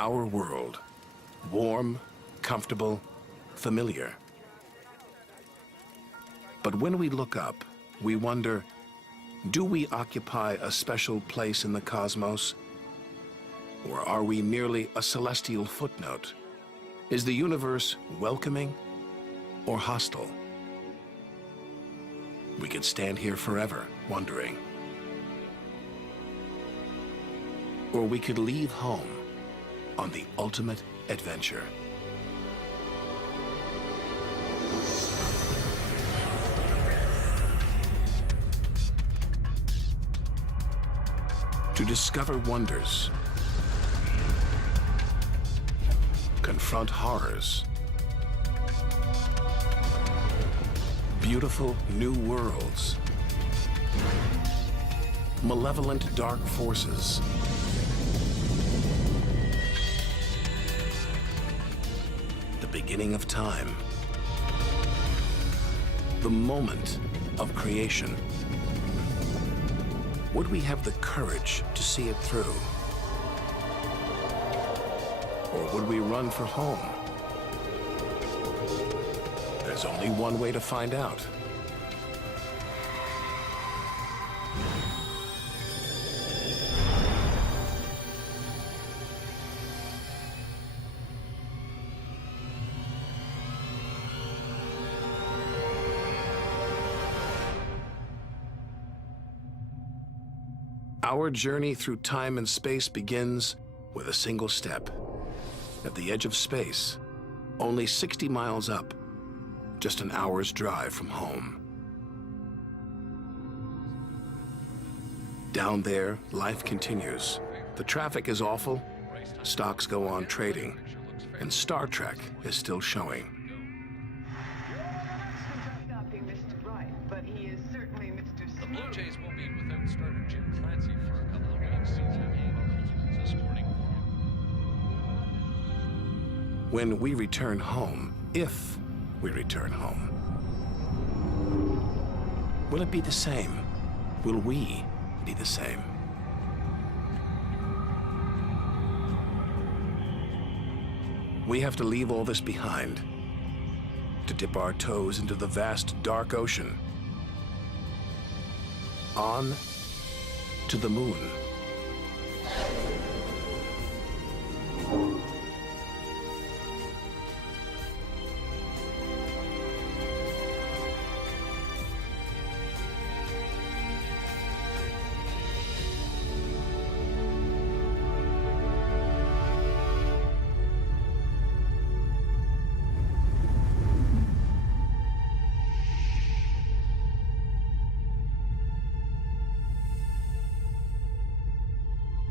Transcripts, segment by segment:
Our world, warm, comfortable, familiar. But when we look up, we wonder, do we occupy a special place in the cosmos? Or are we merely a celestial footnote? Is the universe welcoming or hostile? We could stand here forever wondering. Or we could leave home on the ultimate adventure. To discover wonders, confront horrors, beautiful new worlds, malevolent dark forces, the beginning of time, the moment of creation. Would we have the courage to see it through? Or would we run for home? There's only one way to find out. Our journey through time and space begins with a single step. At the edge of space, only 60 miles up, just an hour's drive from home. Down there, life continues. The traffic is awful, stocks go on trading, and Star Trek is still showing. The Blue Jays will be without starter Jim Clancy for a couple of weeks. This morning. When we return home, if we return home, will it be the same? Will we be the same? We have to leave all this behind, to dip our toes into the vast dark ocean. On to the moon.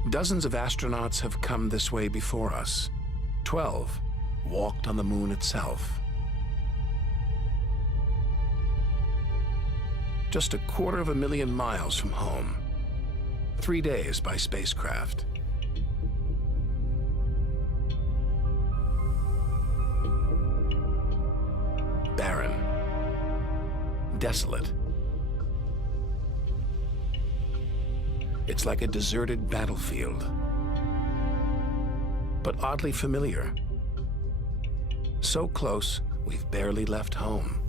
Dozens of astronauts have come this way before us. 12 walked on the moon itself. Just 250,000 miles from home. 3 days by spacecraft. Barren. Desolate. It's like a deserted battlefield, but oddly familiar. So close, we've barely left home.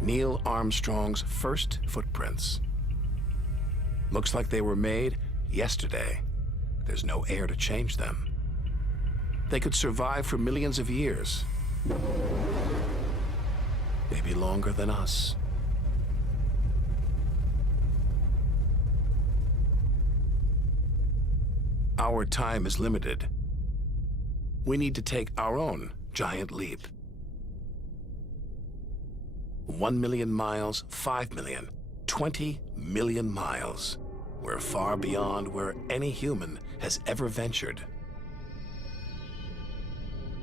Neil Armstrong's first footprints. Looks like they were made yesterday. There's no air to change them. They could survive for millions of years. Maybe longer than us. Our time is limited. We need to take our own giant leap. 1 million miles, 5 million, 20 million miles. We're far beyond where any human has ever ventured.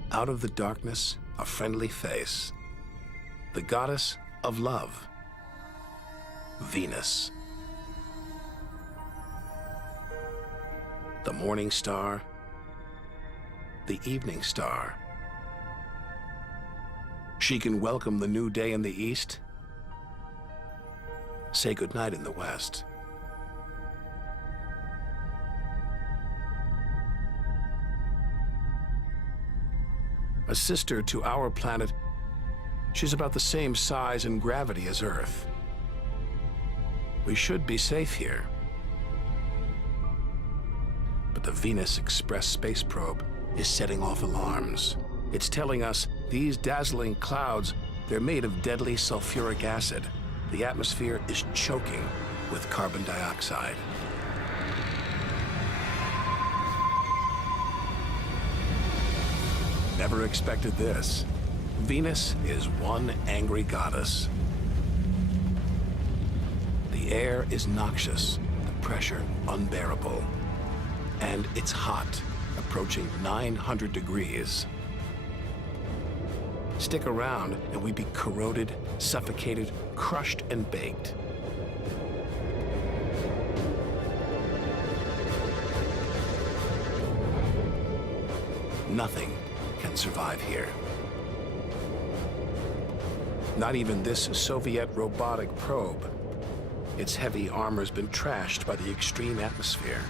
Out of the darkness, a friendly face. The goddess of love, Venus. The morning star, the evening star. She can welcome the new day in the east, say goodnight in the west. A sister to our planet, she's about the same size and gravity as Earth. We should be safe here. But the Venus Express space probe is setting off alarms. It's telling us these dazzling clouds, they're made of deadly sulfuric acid. The atmosphere is choking with carbon dioxide. Never expected this. Venus is one angry goddess. The air is noxious, the pressure unbearable. And it's hot, approaching 900 degrees. Stick around and we'd be corroded, suffocated, crushed and baked. Nothing can survive here. Not even this Soviet robotic probe. Its heavy armor's been trashed by the extreme atmosphere.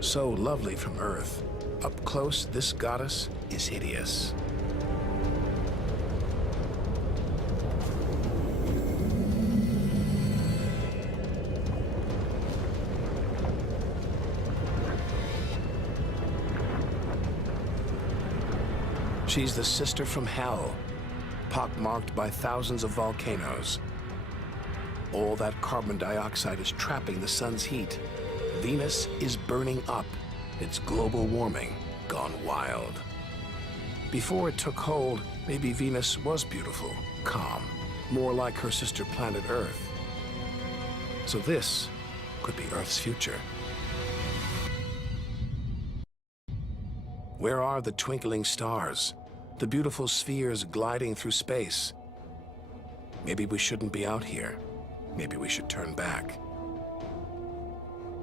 So lovely from Earth, up close, this goddess is hideous. She's the sister from hell, pockmarked by thousands of volcanoes. All that carbon dioxide is trapping the sun's heat. Venus is burning up. It's global warming gone wild. Before it took hold, maybe Venus was beautiful, calm, more like her sister planet Earth. So this could be Earth's future. Where are the twinkling stars? The beautiful spheres gliding through space? Maybe we shouldn't be out here. Maybe we should turn back.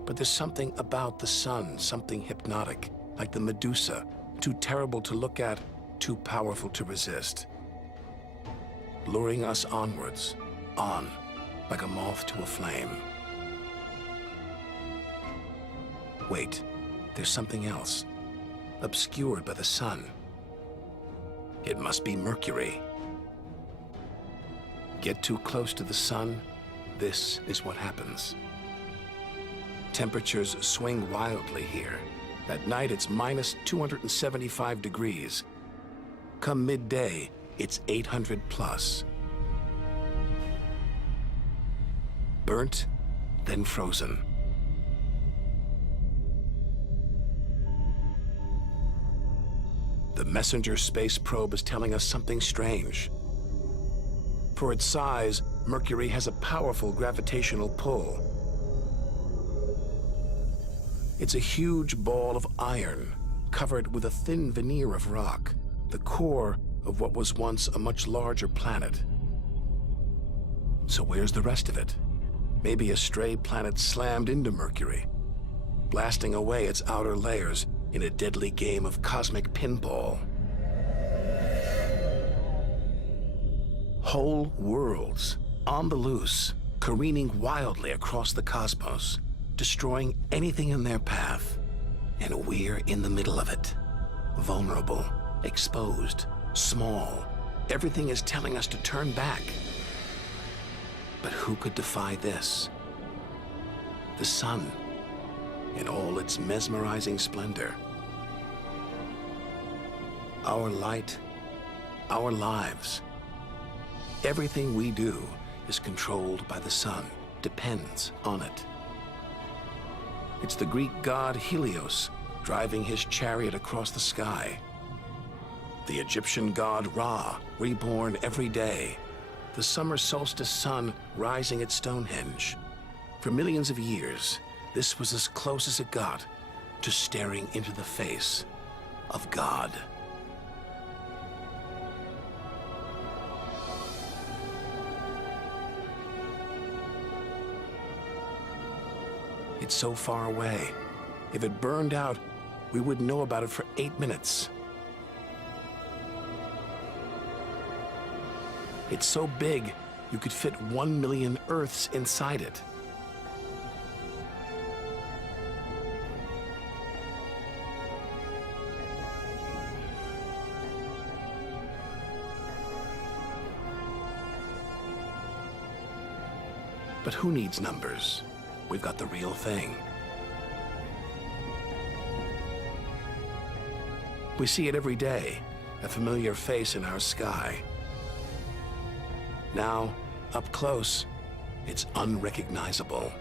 But there's something about the sun, something hypnotic, like the Medusa, too terrible to look at, too powerful to resist. Luring us onwards, on, like a moth to a flame. Wait, there's something else, obscured by the sun. It must be Mercury. Get too close to the sun, this is what happens. Temperatures swing wildly here. At night, it's minus 275 degrees. Come midday, it's 800 plus. Burnt, then frozen. The Messenger space probe is telling us something strange. For its size, Mercury has a powerful gravitational pull. It's a huge ball of iron, covered with a thin veneer of rock, the core of what was once a much larger planet. So where's the rest of it? Maybe a stray planet slammed into Mercury, blasting away its outer layers in a deadly game of cosmic pinball. Whole worlds, on the loose, careening wildly across the cosmos, destroying anything in their path. And we're in the middle of it. Vulnerable, exposed, small. Everything is telling us to turn back. But who could defy this? The sun, in all its mesmerizing splendor. Our light, our lives. Everything we do is controlled by the sun, depends on it. It's the Greek god Helios driving his chariot across the sky. The Egyptian god Ra, reborn every day. The summer solstice sun rising at Stonehenge. For millions of years, this was as close as it got to staring into the face of God. It's so far away. If it burned out, we wouldn't know about it for 8 minutes. It's so big, you could fit 1 million Earths inside it. But who needs numbers? We've got the real thing. We see it every day, a familiar face in our sky. Now, up close, it's unrecognizable.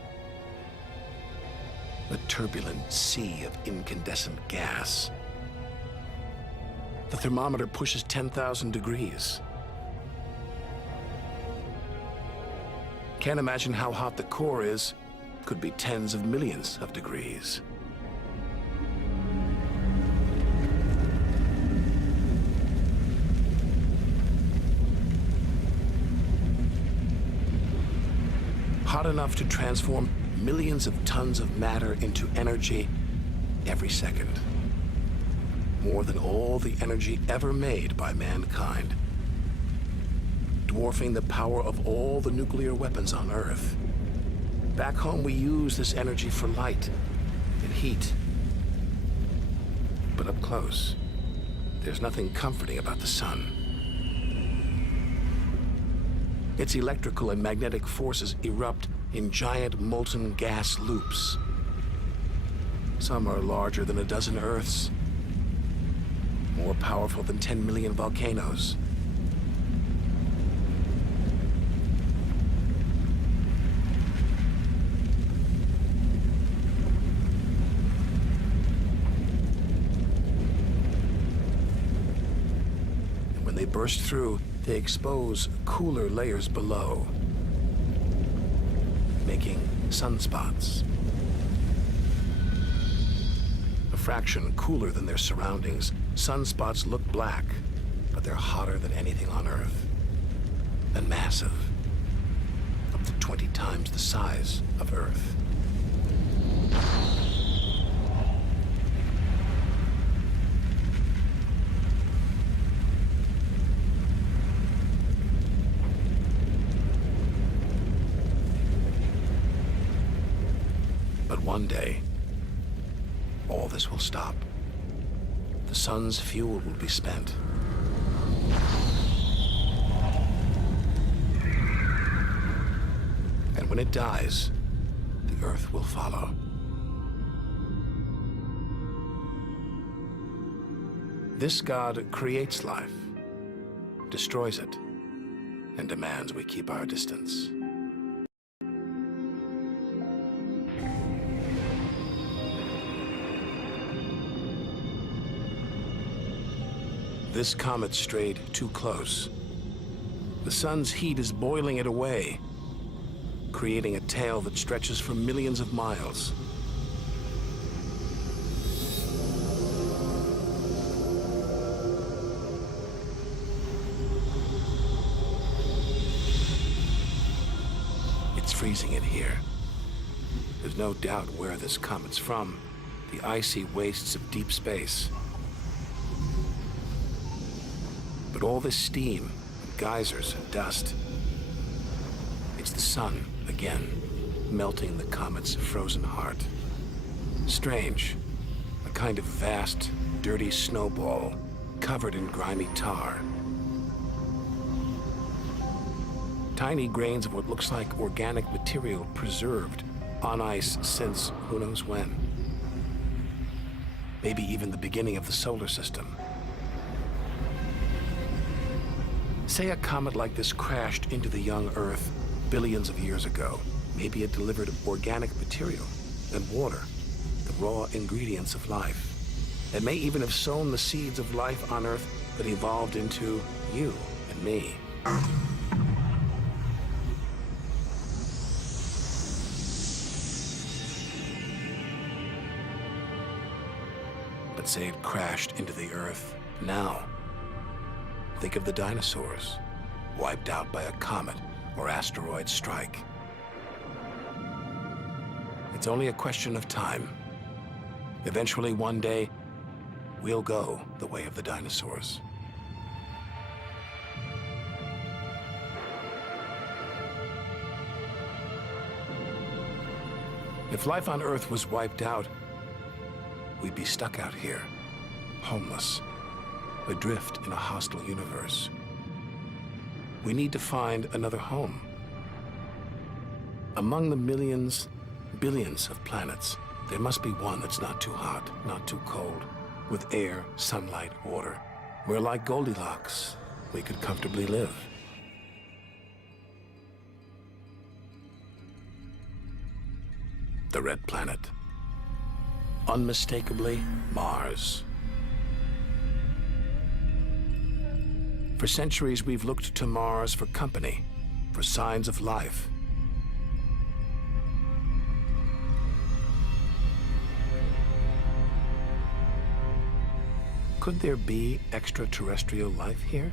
A turbulent sea of incandescent gas. The thermometer pushes 10,000 degrees. Can't imagine how hot the core is. Could be tens of millions of degrees. Hot enough to transform millions of tons of matter into energy every second. More than all the energy ever made by mankind. Dwarfing the power of all the nuclear weapons on Earth. Back home, we use this energy for light and heat. But up close, there's nothing comforting about the sun. Its electrical and magnetic forces erupt in giant molten gas loops. Some are larger than a dozen Earths, more powerful than 10 million volcanoes. And when they burst through, they expose cooler layers below, making sunspots. A fraction cooler than their surroundings, sunspots look black, but they're hotter than anything on Earth. And massive, up to 20 times the size of Earth. But one day, all this will stop. The sun's fuel will be spent. And when it dies, the Earth will follow. This God creates life, destroys it, and demands we keep our distance. This comet strayed too close. The sun's heat is boiling it away, creating a tail that stretches for millions of miles. It's freezing it here. There's no doubt where this comet's from, the icy wastes of deep space. But all this steam, geysers and dust, it's the sun again, melting the comet's frozen heart. Strange, a kind of vast, dirty snowball covered in grimy tar. Tiny grains of what looks like organic material preserved on ice since who knows when. Maybe even the beginning of the solar system. Say a comet like this crashed into the young Earth billions of years ago. Maybe it delivered organic material and water, the raw ingredients of life. It may even have sown the seeds of life on Earth that evolved into you and me. But say it crashed into the Earth now. Think of the dinosaurs, wiped out by a comet or asteroid strike. It's only a question of time. Eventually, one day, we'll go the way of the dinosaurs. If life on Earth was wiped out, we'd be stuck out here, homeless, adrift in a hostile universe. We need to find another home. Among the millions, billions of planets, there must be one that's not too hot, not too cold, with air, sunlight, water, where, like Goldilocks, we could comfortably live. The red planet. Unmistakably, Mars. For centuries, we've looked to Mars for company, for signs of life. Could there be extraterrestrial life here?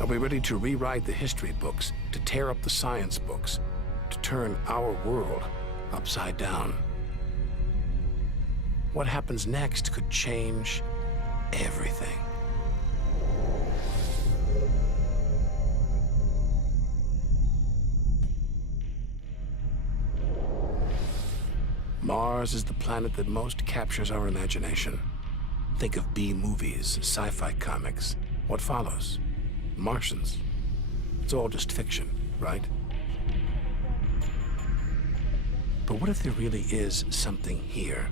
Are we ready to rewrite the history books, to tear up the science books, to turn our world upside down? What happens next could change everything. Mars is the planet that most captures our imagination. Think of B-movies, sci-fi comics. What follows? Martians. It's all just fiction, right? But what if there really is something here?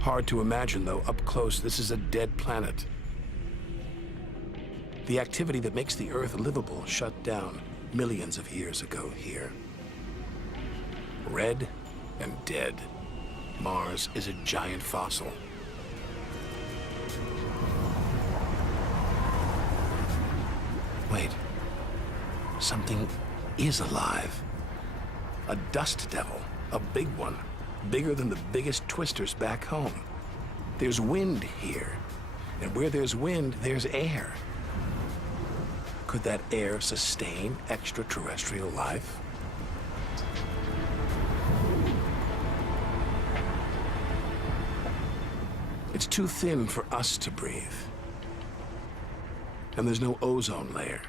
Hard to imagine, though. Up close, this is a dead planet. The activity that makes the Earth livable shut down millions of years ago here. Red and dead. Mars is a giant fossil. Wait, something is alive. A dust devil, a big one, bigger than the biggest twisters back home. There's wind here, and where there's wind, there's air. Could that air sustain extraterrestrial life? It's too thin for us to breathe. And there's no ozone layer.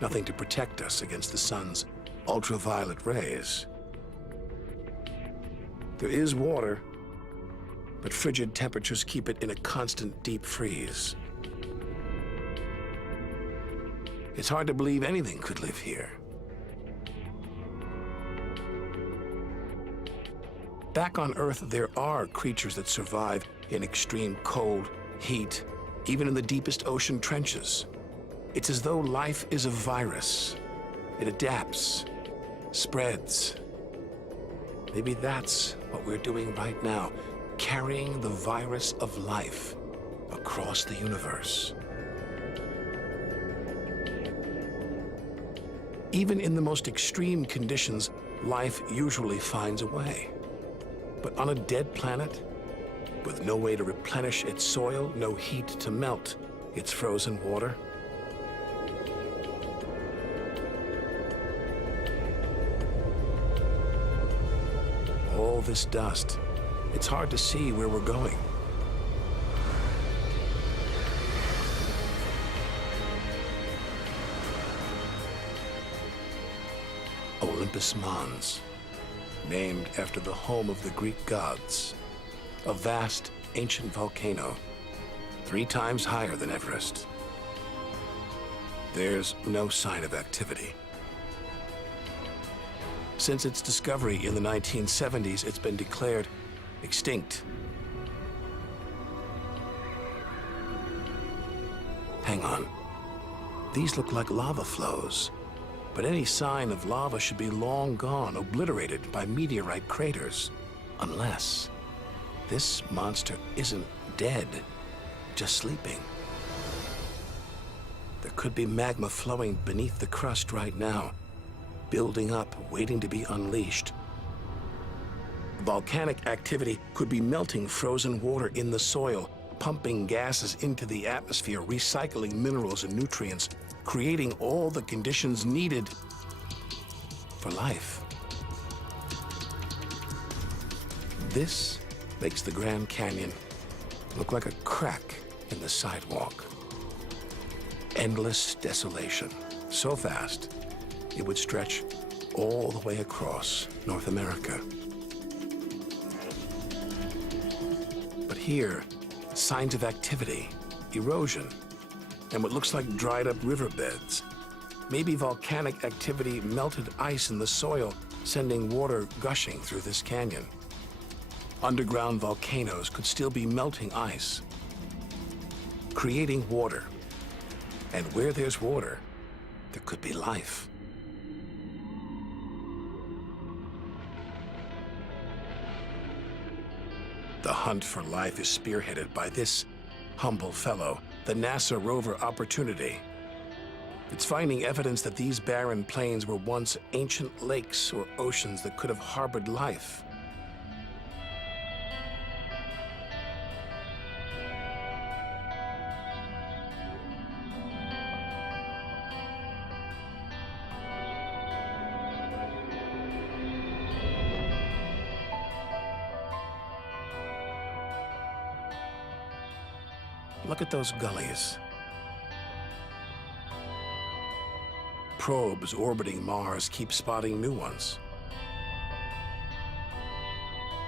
Nothing to protect us against the sun's ultraviolet rays. There is water, but frigid temperatures keep it in a constant deep freeze. It's hard to believe anything could live here. Back on Earth, there are creatures that survive in extreme cold, heat, even in the deepest ocean trenches. It's as though life is a virus. It adapts, spreads. Maybe that's what we're doing right now, carrying the virus of life across the universe. Even in the most extreme conditions, life usually finds a way. But on a dead planet, with no way to replenish its soil, no heat to melt its frozen water, all this dust, it's hard to see where we're going. Olympus Mons, named after the home of the Greek gods. A vast, ancient volcano, 3 times higher than Everest. There's no sign of activity. Since its discovery in the 1970s, it's been declared extinct. Hang on. These look like lava flows, but any sign of lava should be long gone, obliterated by meteorite craters, unless this monster isn't dead, just sleeping. There could be magma flowing beneath the crust right now, building up, waiting to be unleashed. Volcanic activity could be melting frozen water in the soil, pumping gases into the atmosphere, recycling minerals and nutrients, creating all the conditions needed for life. This makes the Grand Canyon look like a crack in the sidewalk. Endless desolation, so vast it would stretch all the way across North America. But here, signs of activity, erosion, and what looks like dried up riverbeds. Maybe volcanic activity melted ice in the soil, sending water gushing through this canyon. Underground volcanoes could still be melting ice, creating water. And where there's water, there could be life. The hunt for life is spearheaded by this humble fellow, the NASA rover Opportunity. It's finding evidence that these barren plains were once ancient lakes or oceans that could have harbored life. Look at those gullies. Probes orbiting Mars keep spotting new ones.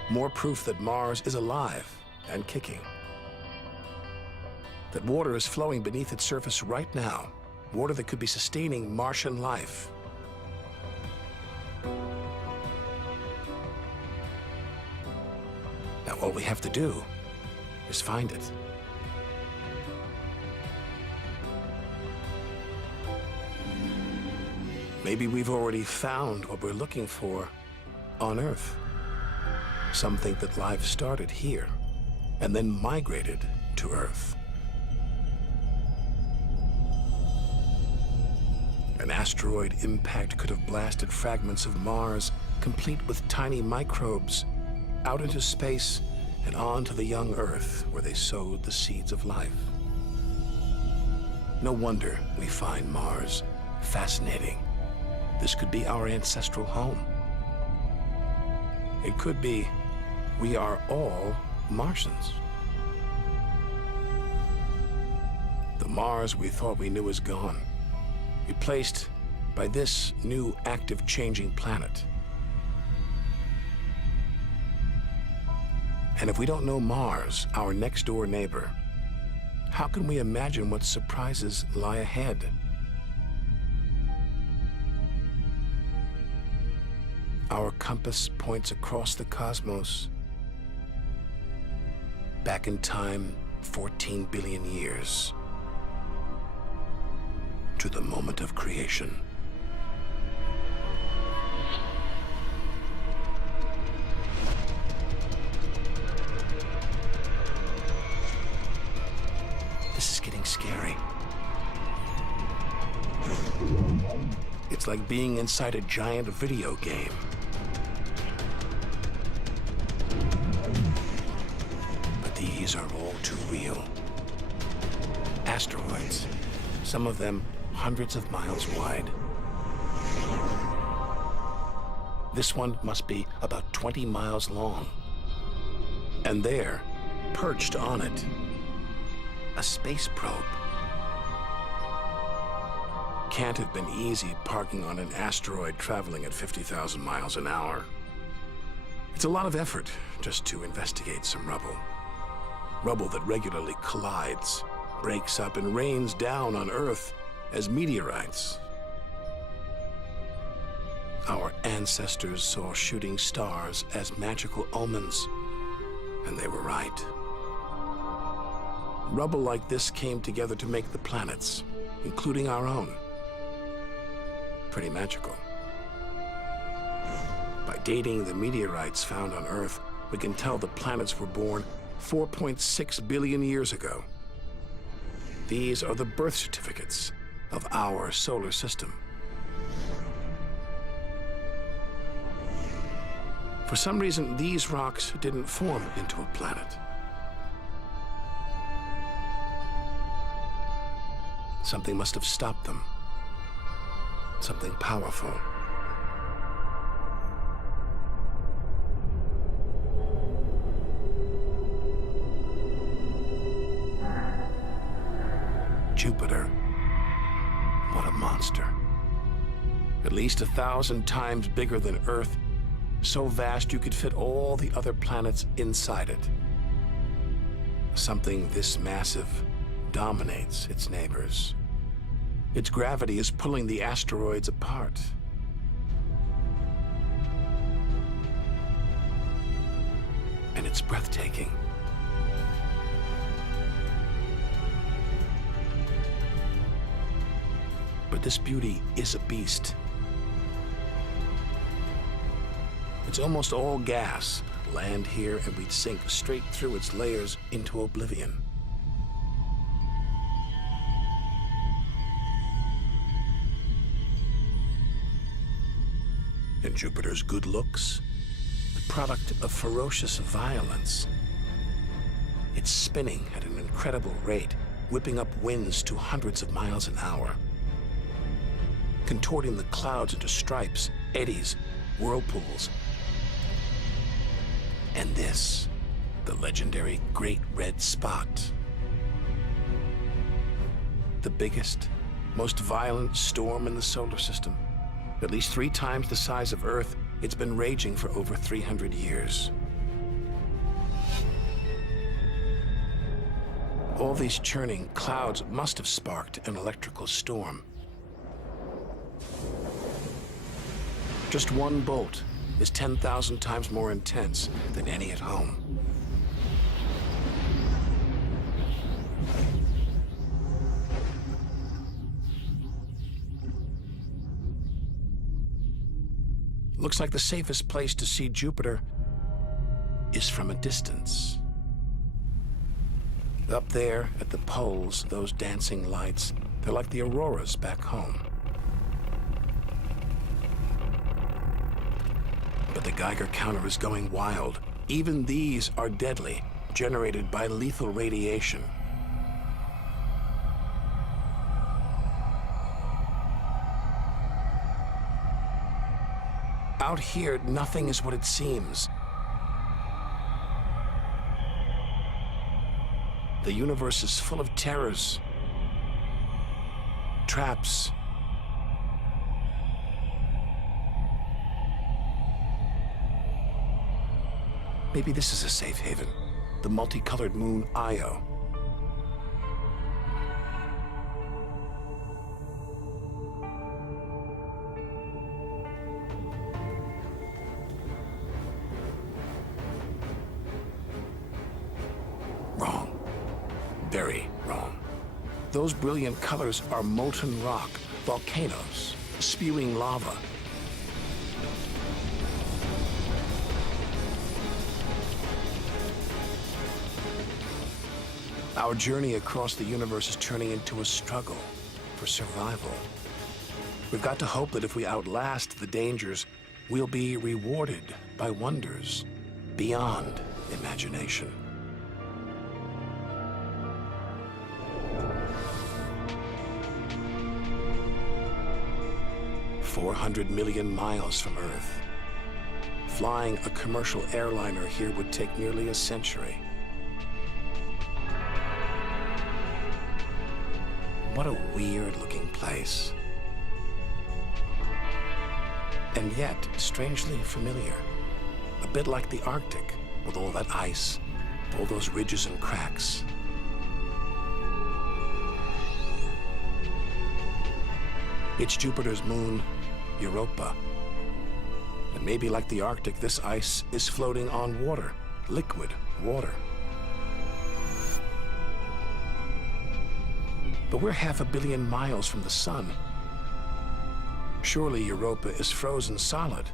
More proof that Mars is alive and kicking. That water is flowing beneath its surface right now. Water that could be sustaining Martian life. Now all we have to do is find it. Maybe we've already found what we're looking for on Earth. Some think that life started here and then migrated to Earth. An asteroid impact could have blasted fragments of Mars, complete with tiny microbes, out into space and on to the young Earth, where they sowed the seeds of life. No wonder we find Mars fascinating. This could be our ancestral home. It could be we are all Martians. The Mars we thought we knew is gone, replaced by this new active changing planet. And if we don't know Mars, our next door neighbor, how can we imagine what surprises lie ahead? Our compass points across the cosmos, back in time 14 billion years, to the moment of creation. This is getting scary. It's like being inside a giant video game. These are all too real. Asteroids, some of them hundreds of miles wide. This one must be about 20 miles long. And there, perched on it, a space probe. Can't have been easy parking on an asteroid traveling at 50,000 miles an hour. It's a lot of effort just to investigate some rubble. Rubble that regularly collides, breaks up, and rains down on Earth as meteorites. Our ancestors saw shooting stars as magical omens, and they were right. Rubble like this came together to make the planets, including our own. Pretty magical. By dating the meteorites found on Earth, we can tell the planets were born 4.6 billion years ago. These are the birth certificates of our solar system. For some reason, these rocks didn't form into a planet. Something must have stopped them. Something powerful. Jupiter. What a monster. At least 1,000 times bigger than Earth, so vast you could fit all the other planets inside it. Something this massive dominates its neighbors. Its gravity is pulling the asteroids apart. And it's breathtaking. But this beauty is a beast. It's almost all gas. Land here and we'd sink straight through its layers into oblivion. And Jupiter's good looks, the product of ferocious violence. It's spinning at an incredible rate, whipping up winds to hundreds of miles an hour, contorting the clouds into stripes, eddies, whirlpools. And this, the legendary Great Red Spot. The biggest, most violent storm in the solar system. At least 3 times the size of Earth, it's been raging for over 300 years. All these churning clouds must have sparked an electrical storm. Just one bolt is 10,000 times more intense than any at home. Looks like the safest place to see Jupiter is from a distance. Up there at the poles, those dancing lights, they're like the auroras back home. But the Geiger counter is going wild. Even these are deadly, generated by lethal radiation. Out here, nothing is what it seems. The universe is full of terrors, traps, maybe this is a safe haven, the multicolored moon Io. Wrong. Very wrong. Those brilliant colors are molten rock, volcanoes, spewing lava. Our journey across the universe is turning into a struggle for survival. We've got to hope that if we outlast the dangers, we'll be rewarded by wonders beyond imagination. "400 million miles from Earth. Flying a commercial airliner here would take nearly a century. What a weird-looking place. And yet, strangely familiar. A bit like the Arctic, with all that ice, all those ridges and cracks. It's Jupiter's moon, Europa. And maybe like the Arctic, this ice is floating on water, liquid water. But we're 500 million miles from the sun. Surely Europa is frozen solid.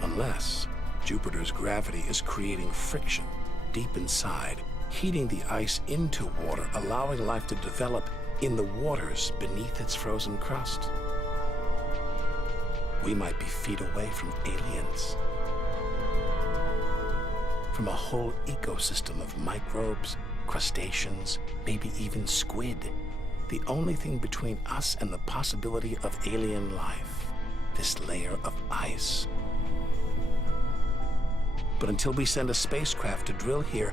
Unless Jupiter's gravity is creating friction deep inside, heating the ice into water, allowing life to develop in the waters beneath its frozen crust. We might be feet away from aliens. From a whole ecosystem of microbes, crustaceans, maybe even squid. The only thing between us and the possibility of alien life, this layer of ice. But until we send a spacecraft to drill here,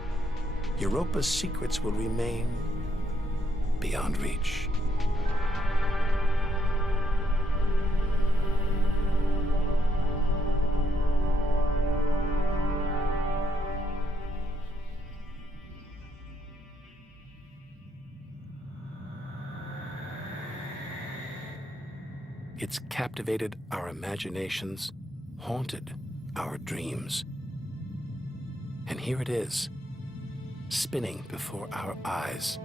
Europa's secrets will remain beyond reach. It's captivated our imaginations, haunted our dreams. And here it is, spinning before our eyes.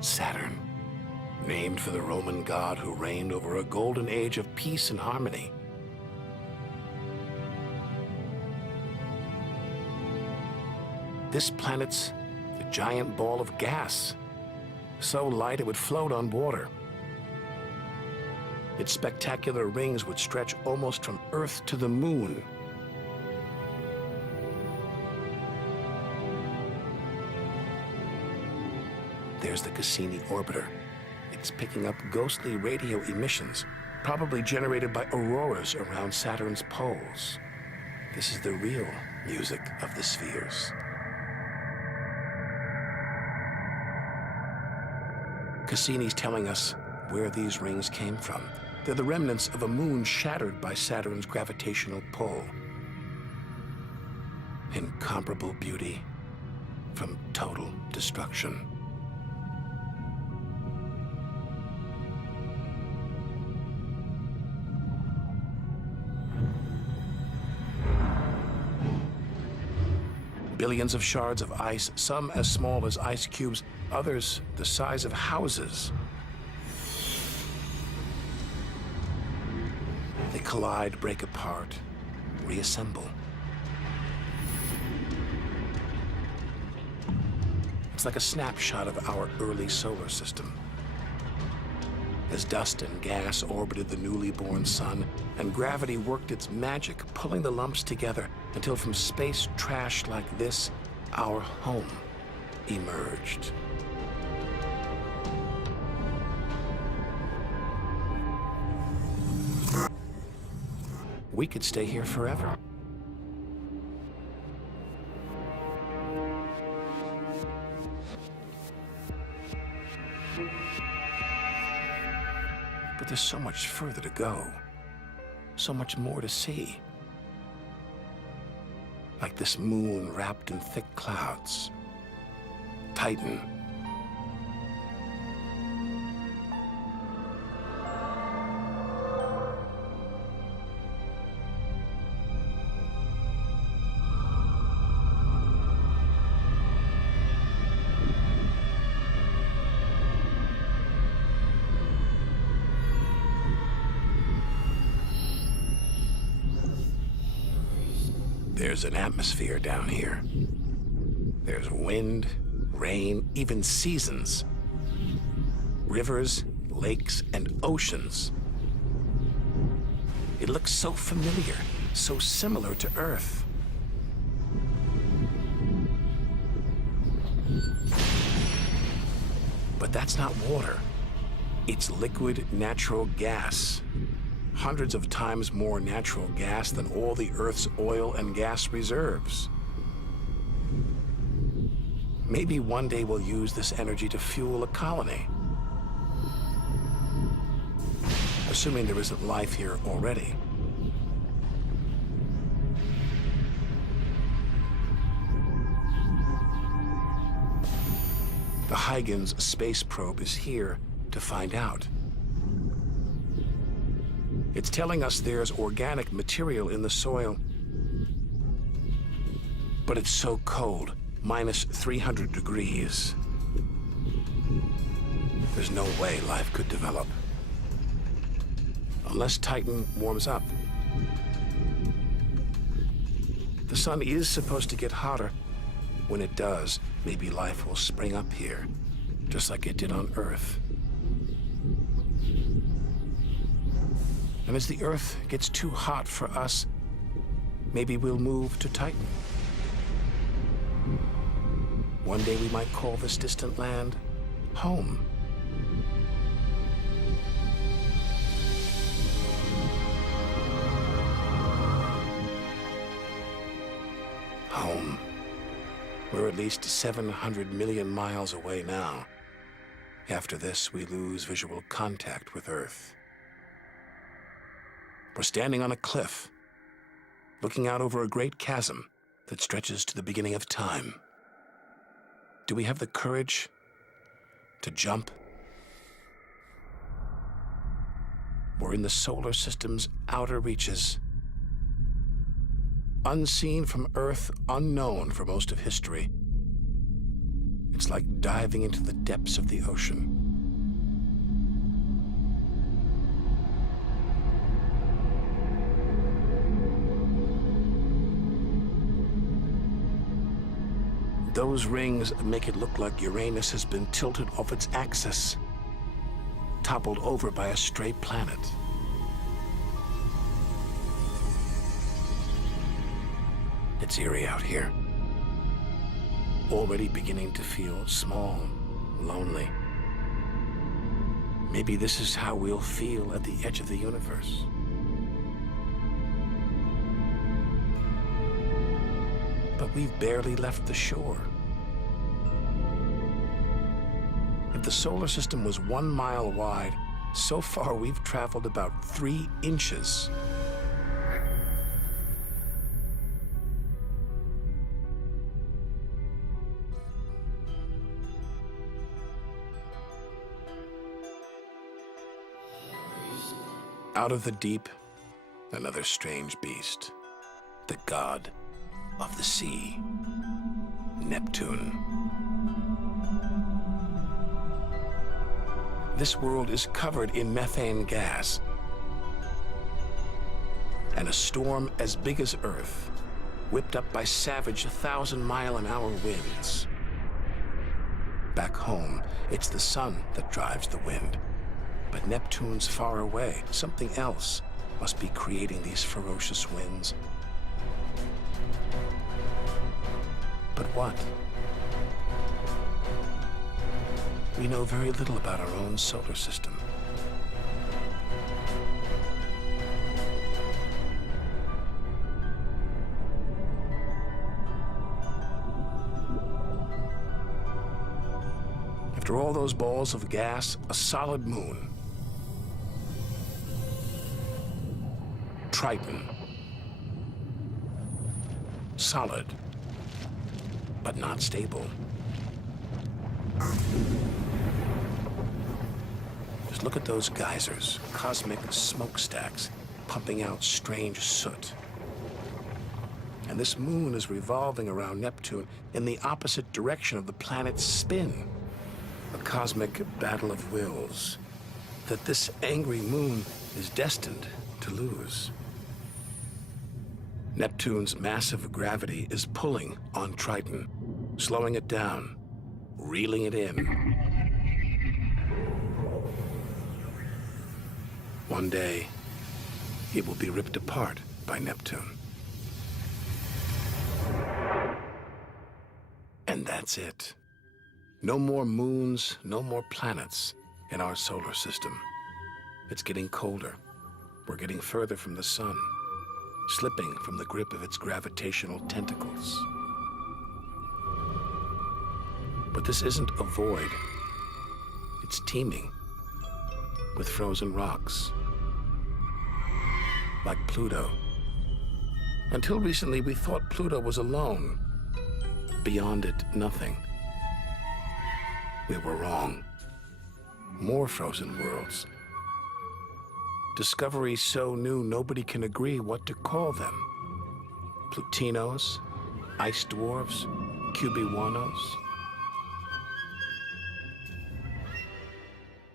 Saturn, named for the Roman god who reigned over a golden age of peace and harmony. This planet's a giant ball of gas, so light it would float on water. Its spectacular rings would stretch almost from Earth to the moon. There's the Cassini orbiter. It's picking up ghostly radio emissions, probably generated by auroras around Saturn's poles. This is the real music of the spheres. Cassini's telling us where these rings came from. They're the remnants of a moon shattered by Saturn's gravitational pull. Incomparable beauty from total destruction. Billions of shards of ice, some as small as ice cubes, others the size of houses. They collide, break apart, reassemble. It's like a snapshot of our early solar system. As dust and gas orbited the newly born sun, and gravity worked its magic, pulling the lumps together until from space trash like this, our home emerged. We could stay here forever. But there's so much further to go, so much more to see. Like this moon wrapped in thick clouds. Titan. There's an atmosphere down here. There's wind, rain, even seasons. Rivers, lakes, and oceans. It looks so familiar, so similar to Earth. But that's not water. It's liquid natural gas. Hundreds of times more natural gas than all the Earth's oil and gas reserves. Maybe one day we'll use this energy to fuel a colony. Assuming there isn't life here already. The Huygens space probe is here to find out. It's telling us there's organic material in the soil, but it's so cold, minus 300 degrees. There's no way life could develop. Unless Titan warms up. The sun is supposed to get hotter. When it does, maybe life will spring up here, just like it did on Earth. And as the Earth gets too hot for us, maybe we'll move to Titan. One day we might call this distant land home. Home. We're at least 700 million miles away now. After this, we lose visual contact with Earth. We're standing on a cliff, looking out over a great chasm that stretches to the beginning of time. Do we have the courage to jump? We're in the solar system's outer reaches. Unseen from Earth, unknown for most of history. It's like diving into the depths of the ocean. Those rings make it look like Uranus has been tilted off its axis, toppled over by a stray planet. It's eerie out here. Already beginning to feel small, lonely. Maybe this is how we'll feel at the edge of the universe. But we've barely left the shore. If the solar system was 1 mile wide, so far we've traveled about 3 inches. Out of the deep, another strange beast, the god of the sea, Neptune. This world is covered in methane gas, and a storm as big as Earth, whipped up by savage 1,000-mile-an-hour winds. Back home, it's the sun that drives the wind. But Neptune's far away. Something else must be creating these ferocious winds. But what? We know very little about our own solar system. After all those balls of gas, a solid moon. Triton. Solid, but not stable. Just look at those geysers, cosmic smokestacks, pumping out strange soot. And this moon is revolving around Neptune in the opposite direction of the planet's spin. A cosmic battle of wills that this angry moon is destined to lose. Neptune's massive gravity is pulling on Triton, slowing it down, reeling it in. One day, it will be ripped apart by Neptune. And that's it. No more moons, no more planets in our solar system. It's getting colder. We're getting further from the sun, slipping from the grip of its gravitational tentacles. But this isn't a void. It's teeming with frozen rocks, like Pluto. Until recently, we thought Pluto was alone. Beyond it, nothing. We were wrong. More frozen worlds. Discoveries so new nobody can agree what to call them. Plutinos, ice dwarfs, cubewanos.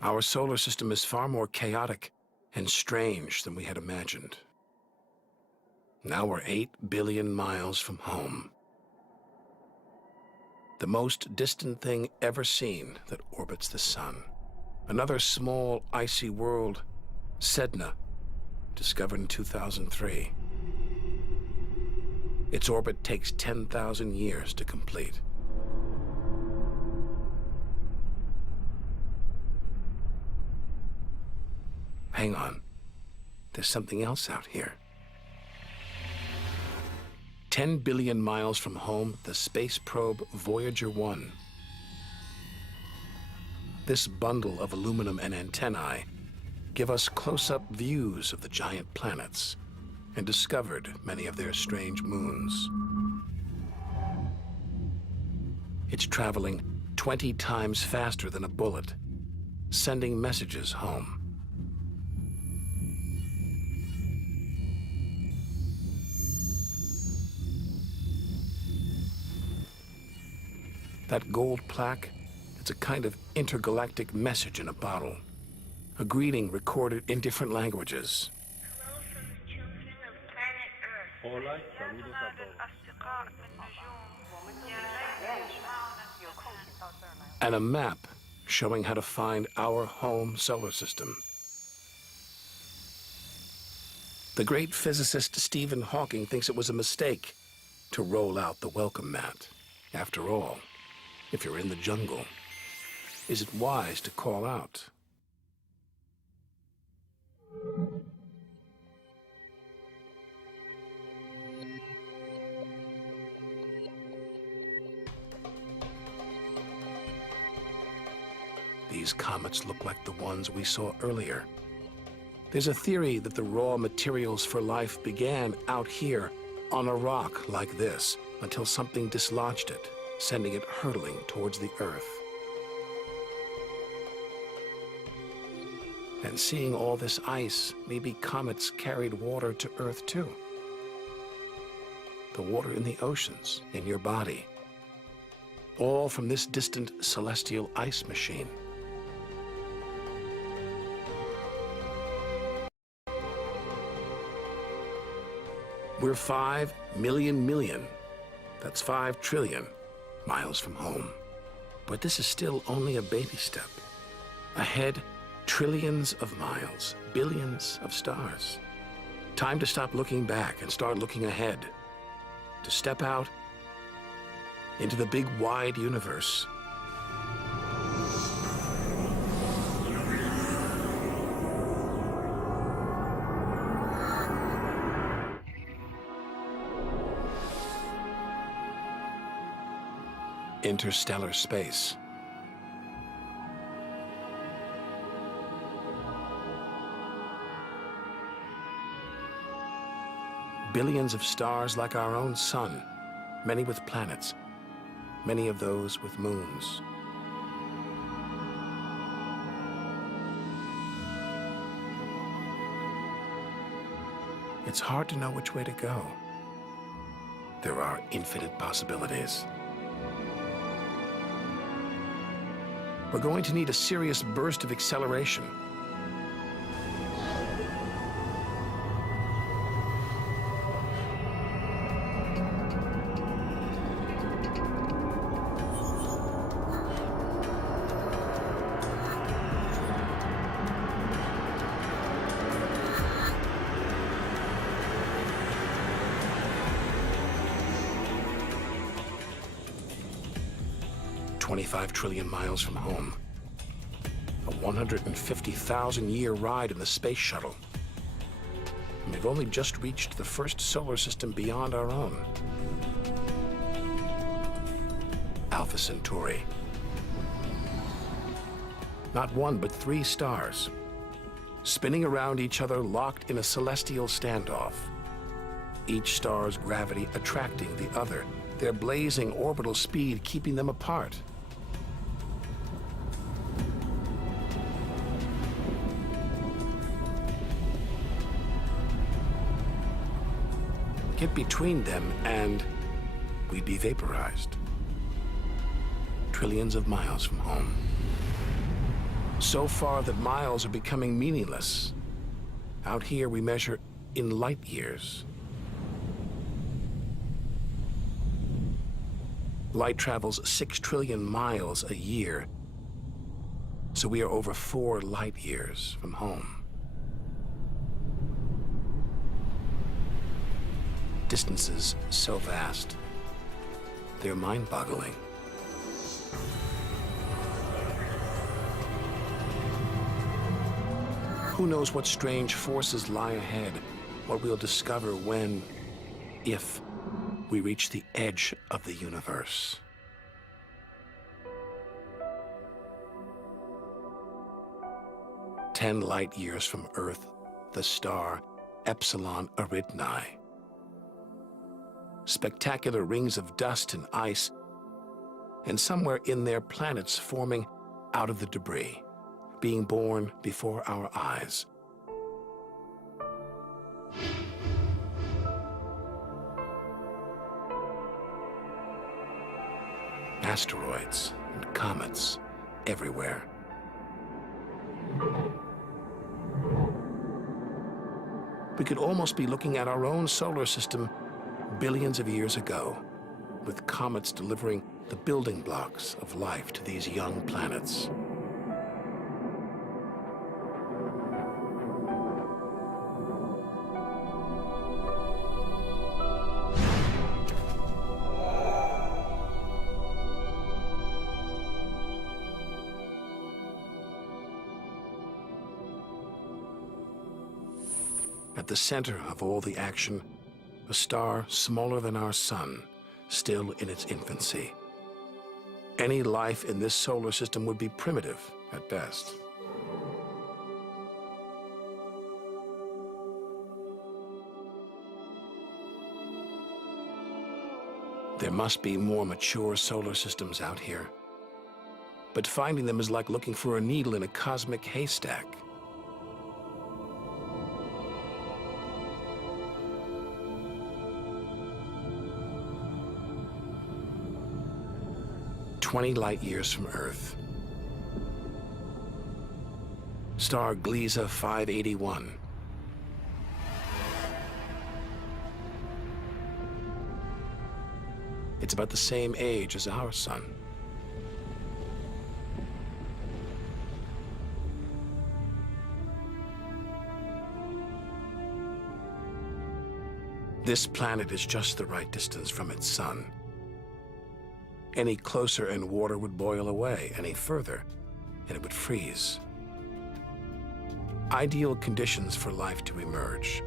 Our solar system is far more chaotic and strange than we had imagined. Now we're 8 billion miles from home. The most distant thing ever seen that orbits the sun. Another small, icy world, Sedna, discovered in 2003. Its orbit takes 10,000 years to complete. Hang on. There's something else out here. 10 billion miles from home, the space probe Voyager 1. This bundle of aluminum and antennae give us close-up views of the giant planets and discovered many of their strange moons. It's traveling 20 times faster than a bullet, sending messages home. That gold plaque, it's a kind of intergalactic message in a bottle. A greeting recorded in different languages. Hello from the children of planet Earth. And a map showing how to find our home solar system. The great physicist Stephen Hawking thinks it was a mistake to roll out the welcome mat. After all, if you're in the jungle, is it wise to call out? These comets look like the ones we saw earlier. There's a theory that the raw materials for life began out here on a rock like this until something dislodged it, sending it hurtling towards the Earth. And seeing all this ice, maybe comets carried water to Earth too. The water in the oceans, in your body. All from this distant celestial ice machine. We're 5 million, that's 5 trillion miles from home. But this is still only a baby step. Ahead, trillions of miles, billions of stars. Time to stop looking back and start looking ahead. To step out into the big wide universe. Interstellar space. Billions of stars like our own sun, many with planets, many of those with moons. It's hard to know which way to go. There are infinite possibilities. We're going to need a serious burst of acceleration. $25 trillion miles from home. A 150,000-year ride in the space shuttle. And we've only just reached the first solar system beyond our own. Alpha Centauri. Not one, but 3 stars, spinning around each other, locked in a celestial standoff. Each star's gravity attracting the other, their blazing orbital speed keeping them apart. Get between them and we'd be vaporized. Trillions of miles from home. So far that miles are becoming meaningless. Out here we measure in light years. Light travels 6 trillion miles a year, so we are over 4 light years from home. Distances so vast, they're mind-boggling. Who knows what strange forces lie ahead, what we'll discover when, if, we reach the edge of the universe. Ten light years from Earth, the star Epsilon Eridani. Spectacular rings of dust and ice, and somewhere in there planets forming out of the debris, being born before our eyes. Asteroids and comets everywhere. We could almost be looking at our own solar system billions of years ago, with comets delivering the building blocks of life to these young planets. At the center of all the action, a star smaller than our sun, still in its infancy. Any life in this solar system would be primitive at best. There must be more mature solar systems out here, but finding them is like looking for a needle in a cosmic haystack. "20 light years from Earth. Star Gliese 581. It's about the same age as our sun. This planet is just the right distance from its sun. Any closer and water would boil away, any further, and it would freeze. Ideal conditions for life to emerge.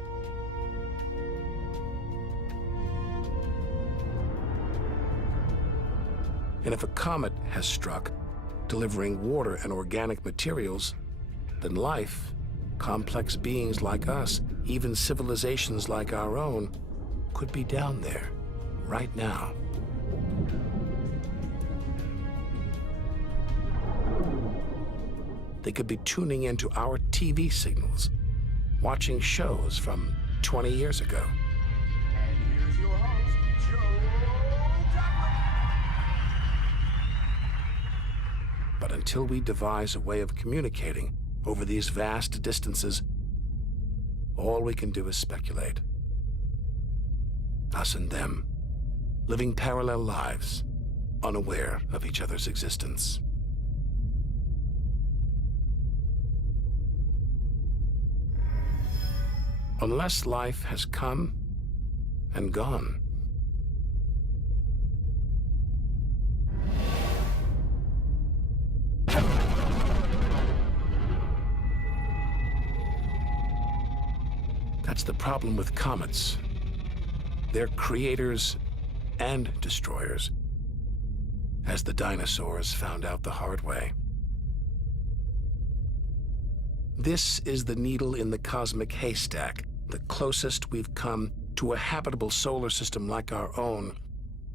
And if a comet has struck, delivering water and organic materials, then life, complex beings like us, even civilizations like our own, could be down there, right now. They could be tuning into our TV signals, watching shows from 20 years ago. And here's your host, Joe Duffy. But until we devise a way of communicating over these vast distances, all we can do is speculate. Us and them, living parallel lives, unaware of each other's existence. Unless life has come and gone. That's the problem with comets. They're creators and destroyers, as the dinosaurs found out the hard way. This is the needle in the cosmic haystack, the closest we've come to a habitable solar system like our own,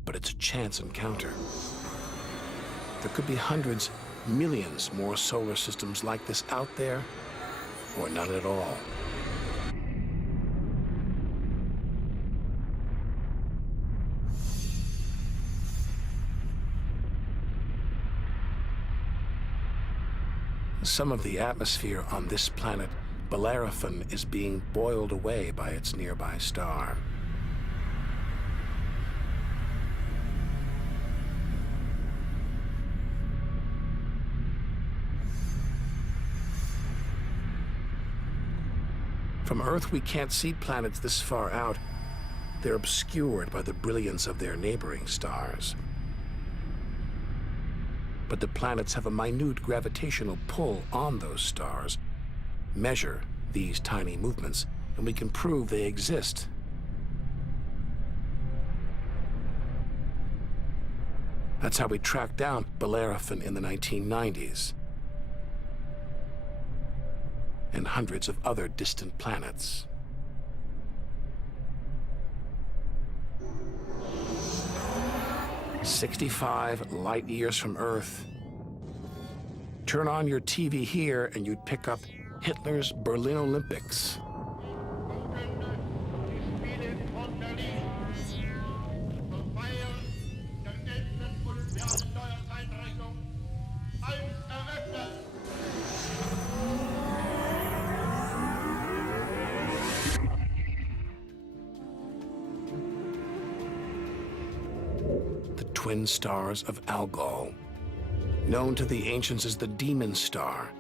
but it's a chance encounter. There could be hundreds, millions more solar systems like this out there, or none at all. Some of the atmosphere on this planet, Bellerophon, is being boiled away by its nearby star. From Earth, we can't see planets this far out. They're obscured by the brilliance of their neighboring stars. But the planets have a minute gravitational pull on those stars. Measure these tiny movements, and we can prove they exist. That's how we tracked down Bellerophon in the 1990s. And hundreds of other distant planets. "65 light years from Earth. Turn on your TV here and you'd pick up Hitler's Berlin Olympics. The twin stars of Algol, known to the ancients as the Demon Star.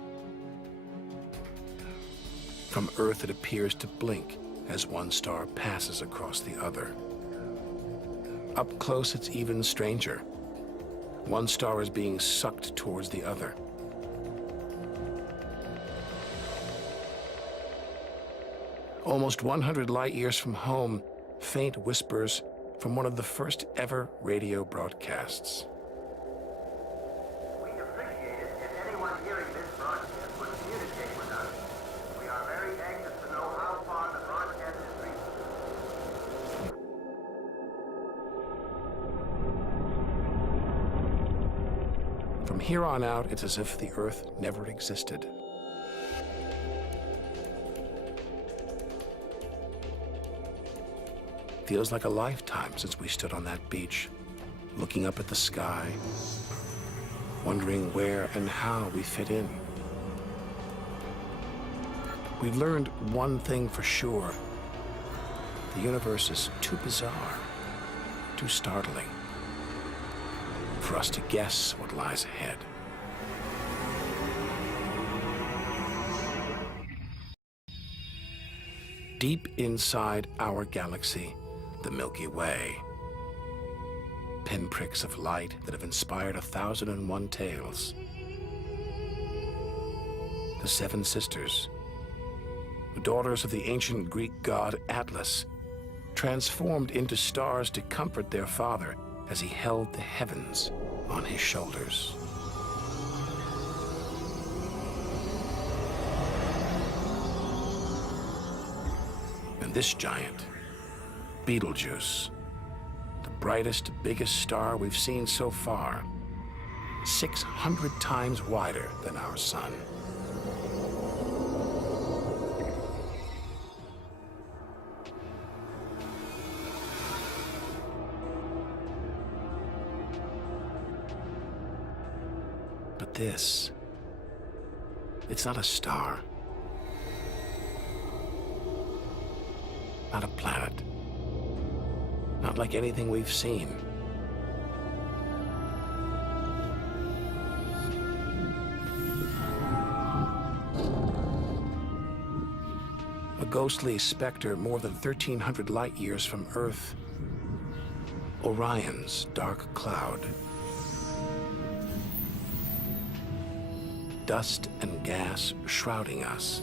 From Earth, it appears to blink as one star passes across the other. Up close, it's even stranger. One star is being sucked towards the other. Almost 100 light years from home, faint whispers from one of the first ever radio broadcasts. We appreciate it if anyone hearing this broadcast would communicate with us. We are very anxious to know how far the broadcast is reaching. From here on out, it's as if the Earth never existed. Feels like a lifetime since we stood on that beach, looking up at the sky, wondering where and how we fit in. We've learned one thing for sure. The universe is too bizarre, too startling, for us to guess what lies ahead. Deep inside our galaxy, the Milky Way. Pinpricks of light that have inspired 1,001 tales. The Seven Sisters, the daughters of the ancient Greek god Atlas, transformed into stars to comfort their father as he held the heavens on his shoulders. And this giant, Betelgeuse, the brightest, biggest star we've seen so far, 600 times wider than our sun. But this, it's not a star, not a planet. Not like anything we've seen. A ghostly specter more than 1,300 light years from Earth. Orion's dark cloud. Dust and gas shrouding us.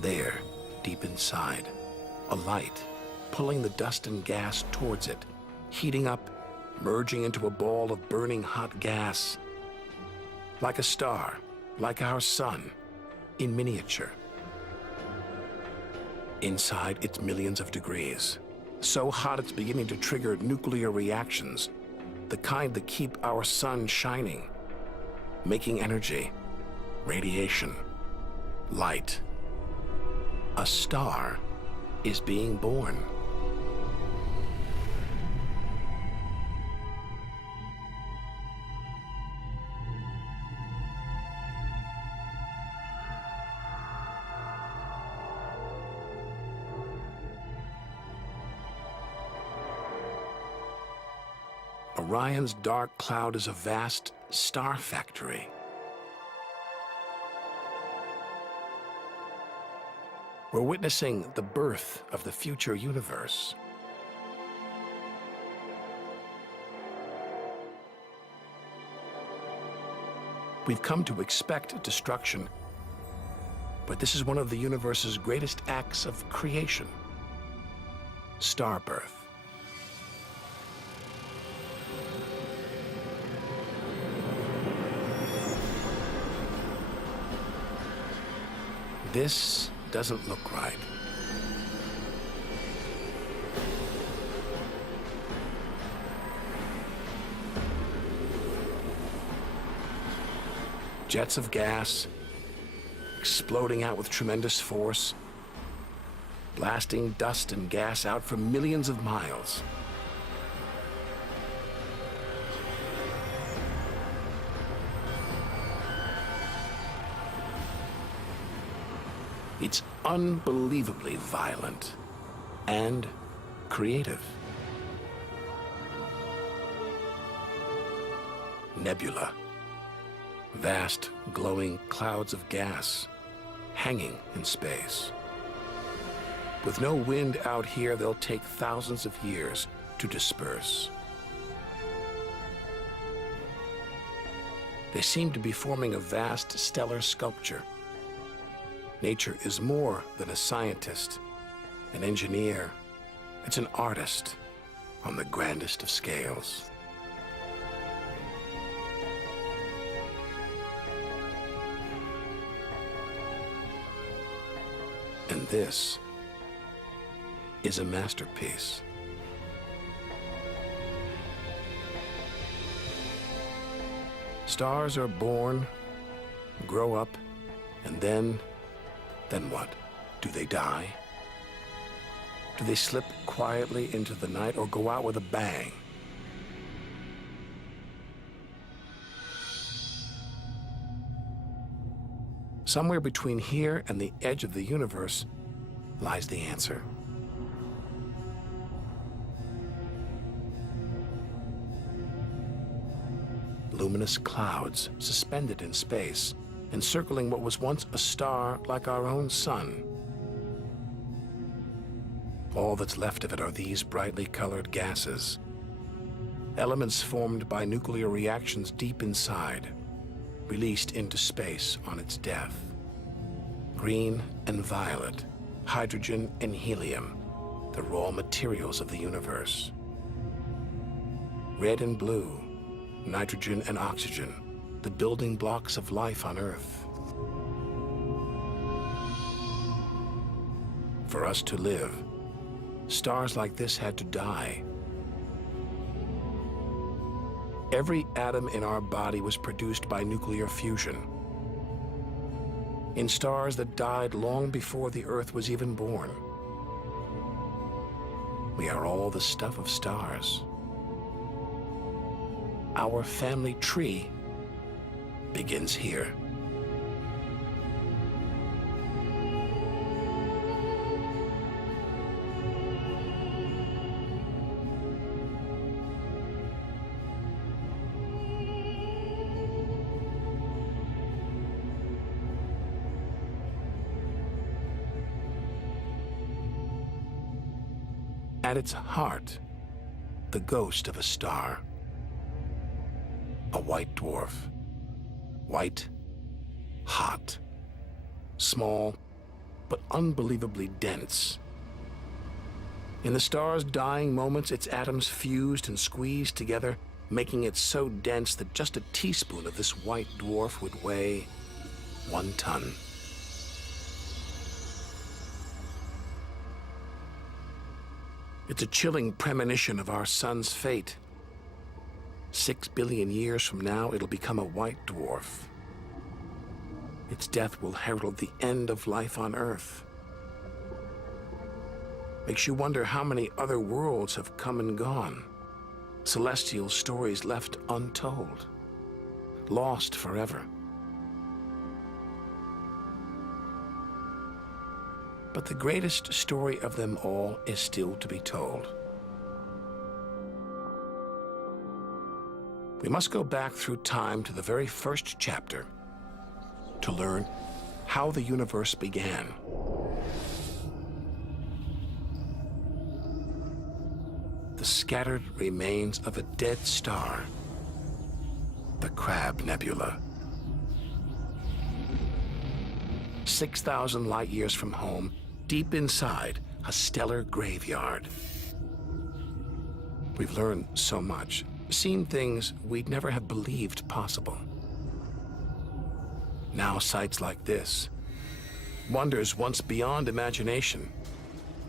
There, deep inside, a light, pulling the dust and gas towards it, heating up, merging into a ball of burning hot gas. Like a star, like our sun, in miniature. Inside, it's millions of degrees. So hot it's beginning to trigger nuclear reactions, the kind that keep our sun shining, making energy, radiation, light. A star is being born. Orion's dark cloud is a vast star factory. We're witnessing the birth of the future universe. We've come to expect destruction, but this is one of the universe's greatest acts of creation: star birth. This doesn't look right. Jets of gas exploding out with tremendous force, blasting dust and gas out for millions of miles. It's unbelievably violent and creative. Nebula. Vast, glowing clouds of gas hanging in space. With no wind out here, they'll take thousands of years to disperse. They seem to be forming a vast stellar sculpture. Nature is more than a scientist, an engineer. It's an artist on the grandest of scales. And this is a masterpiece. Stars are born, grow up, and then what? Do they die? Do they slip quietly into the night or go out with a bang? Somewhere between here and the edge of the universe lies the answer. Luminous clouds suspended in space, encircling what was once a star like our own sun. All that's left of it are these brightly colored gases, elements formed by nuclear reactions deep inside, released into space on its death. Green and violet, hydrogen and helium, the raw materials of the universe. Red and blue, nitrogen and oxygen, the building blocks of life on Earth. For us to live, stars like this had to die. Every atom in our body was produced by nuclear fusion. In stars that died long before the Earth was even born. We are all the stuff of stars. Our family tree begins here. At its heart, the ghost of a star. A white dwarf. White, hot, small, but unbelievably dense. In the star's dying moments, its atoms fused and squeezed together, making it so dense that just a teaspoon of this white dwarf would weigh 1 ton. It's a chilling premonition of our sun's fate. 6 billion years from now, it'll become a white dwarf. Its death will herald the end of life on Earth. Makes you wonder how many other worlds have come and gone. Celestial stories left untold. Lost forever. But the greatest story of them all is still to be told. We must go back through time to the very first chapter to learn how the universe began. The scattered remains of a dead star, the Crab Nebula. 6,000 light years from home, deep inside a stellar graveyard. We've learned so much, seen things we'd never have believed possible. Now sights like this, wonders once beyond imagination,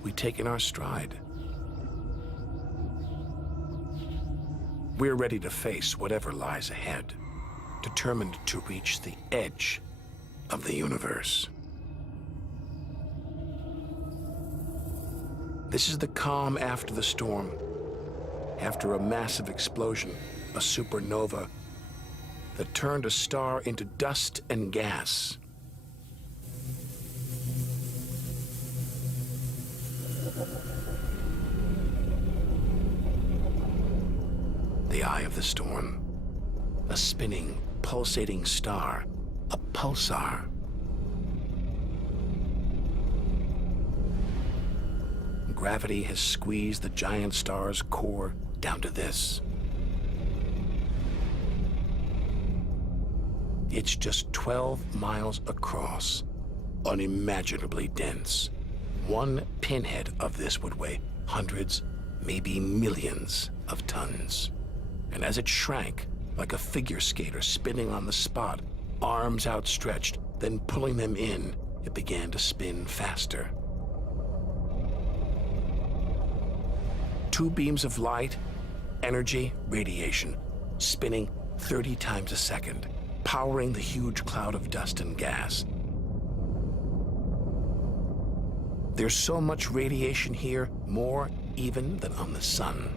we take in our stride. We're ready to face whatever lies ahead, determined to reach the edge of the universe. This is the calm after the storm. After a massive explosion, a supernova that turned a star into dust and gas. The eye of the storm, a spinning, pulsating star, a pulsar. Gravity has squeezed the giant star's core down to this. It's just 12 miles across, unimaginably dense. One pinhead of this would weigh hundreds, maybe millions of tons. And as it shrank, like a figure skater spinning on the spot, arms outstretched, then pulling them in, it began to spin faster. 2 beams of light, energy, radiation, spinning 30 times a second, powering the huge cloud of dust and gas. There's so much radiation here, more even than on the sun.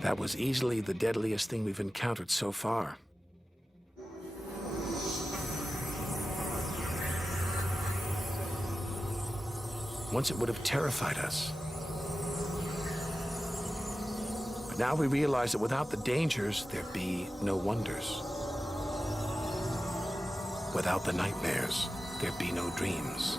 That was easily the deadliest thing we've encountered so far. Once it would have terrified us. But now we realize that without the dangers, there'd be no wonders. Without the nightmares, there'd be no dreams.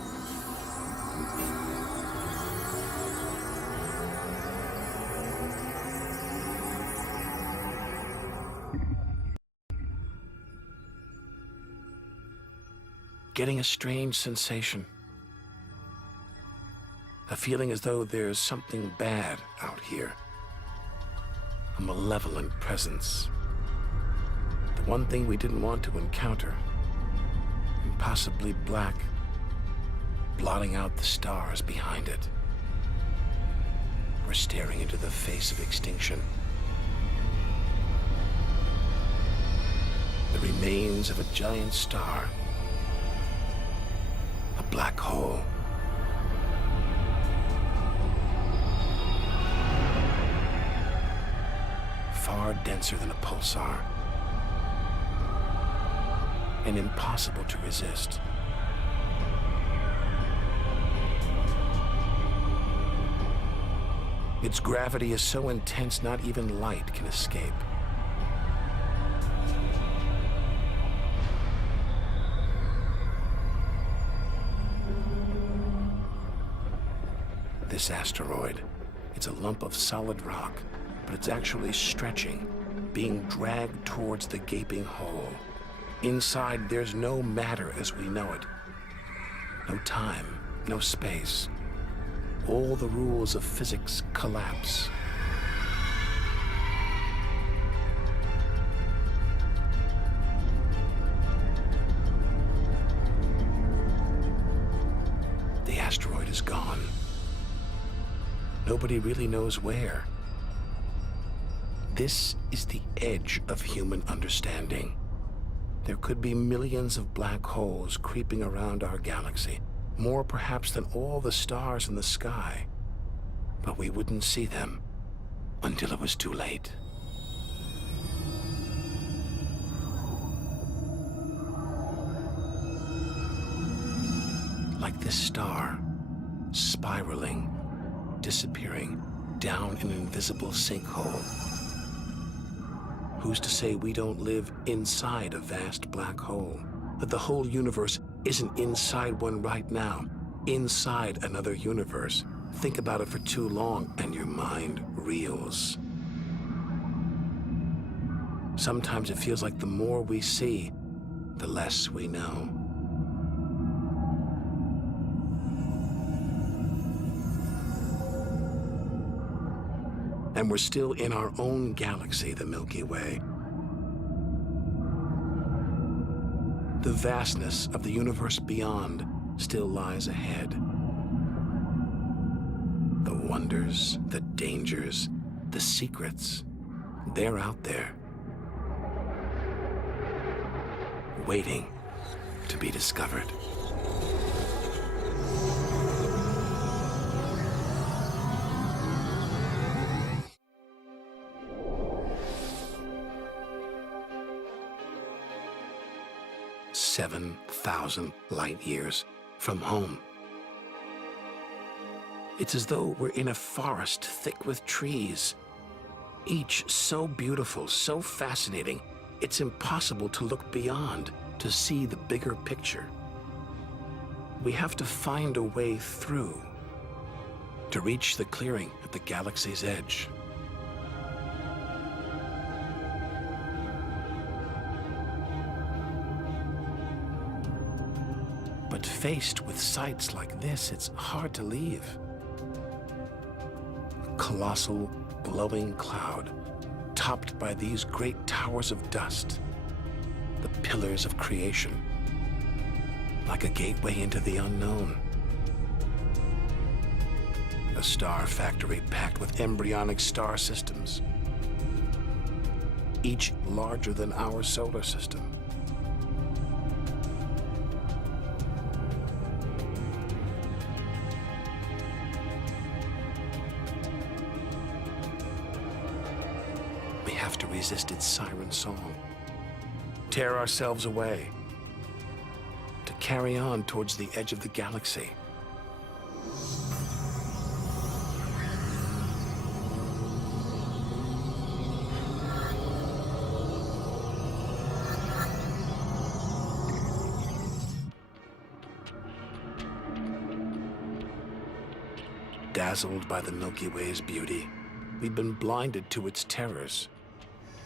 Getting a strange sensation. A feeling as though there's something bad out here. A malevolent presence. The one thing we didn't want to encounter. Impossibly black, blotting out the stars behind it. We're staring into the face of extinction. The remains of a giant star. A black hole. Far denser than a pulsar. And impossible to resist. Its gravity is so intense not even light can escape. This asteroid, it's a lump of solid rock, but it's actually stretching, being dragged towards the gaping hole. Inside, there's no matter as we know it. No time, no space. All the rules of physics collapse. The asteroid is gone. Nobody really knows where. This is the edge of human understanding. There could be millions of black holes creeping around our galaxy, more perhaps than all the stars in the sky. But we wouldn't see them until it was too late. Like this star, spiraling, disappearing down an invisible sinkhole. Who's to say we don't live inside a vast black hole? That the whole universe isn't inside one right now, inside another universe. Think about it for too long and your mind reels. Sometimes it feels like the more we see, the less we know. And we're still in our own galaxy, the Milky Way. The vastness of the universe beyond still lies ahead. The wonders, the dangers, the secrets, they're out there, waiting to be discovered. "7,000 light years from home." It's as though we're in a forest thick with trees, each so beautiful, so fascinating, it's impossible to look beyond, to see the bigger picture. We have to find a way through to reach the clearing at the galaxy's edge. But faced with sights like this, it's hard to leave. A colossal, glowing cloud, topped by these great towers of dust, the pillars of creation, like a gateway into the unknown. A star factory packed with embryonic star systems, each larger than our solar system. We have to resist its siren song, tear ourselves away, to carry on towards the edge of the galaxy. Dazzled by the Milky Way's beauty, we've been blinded to its terrors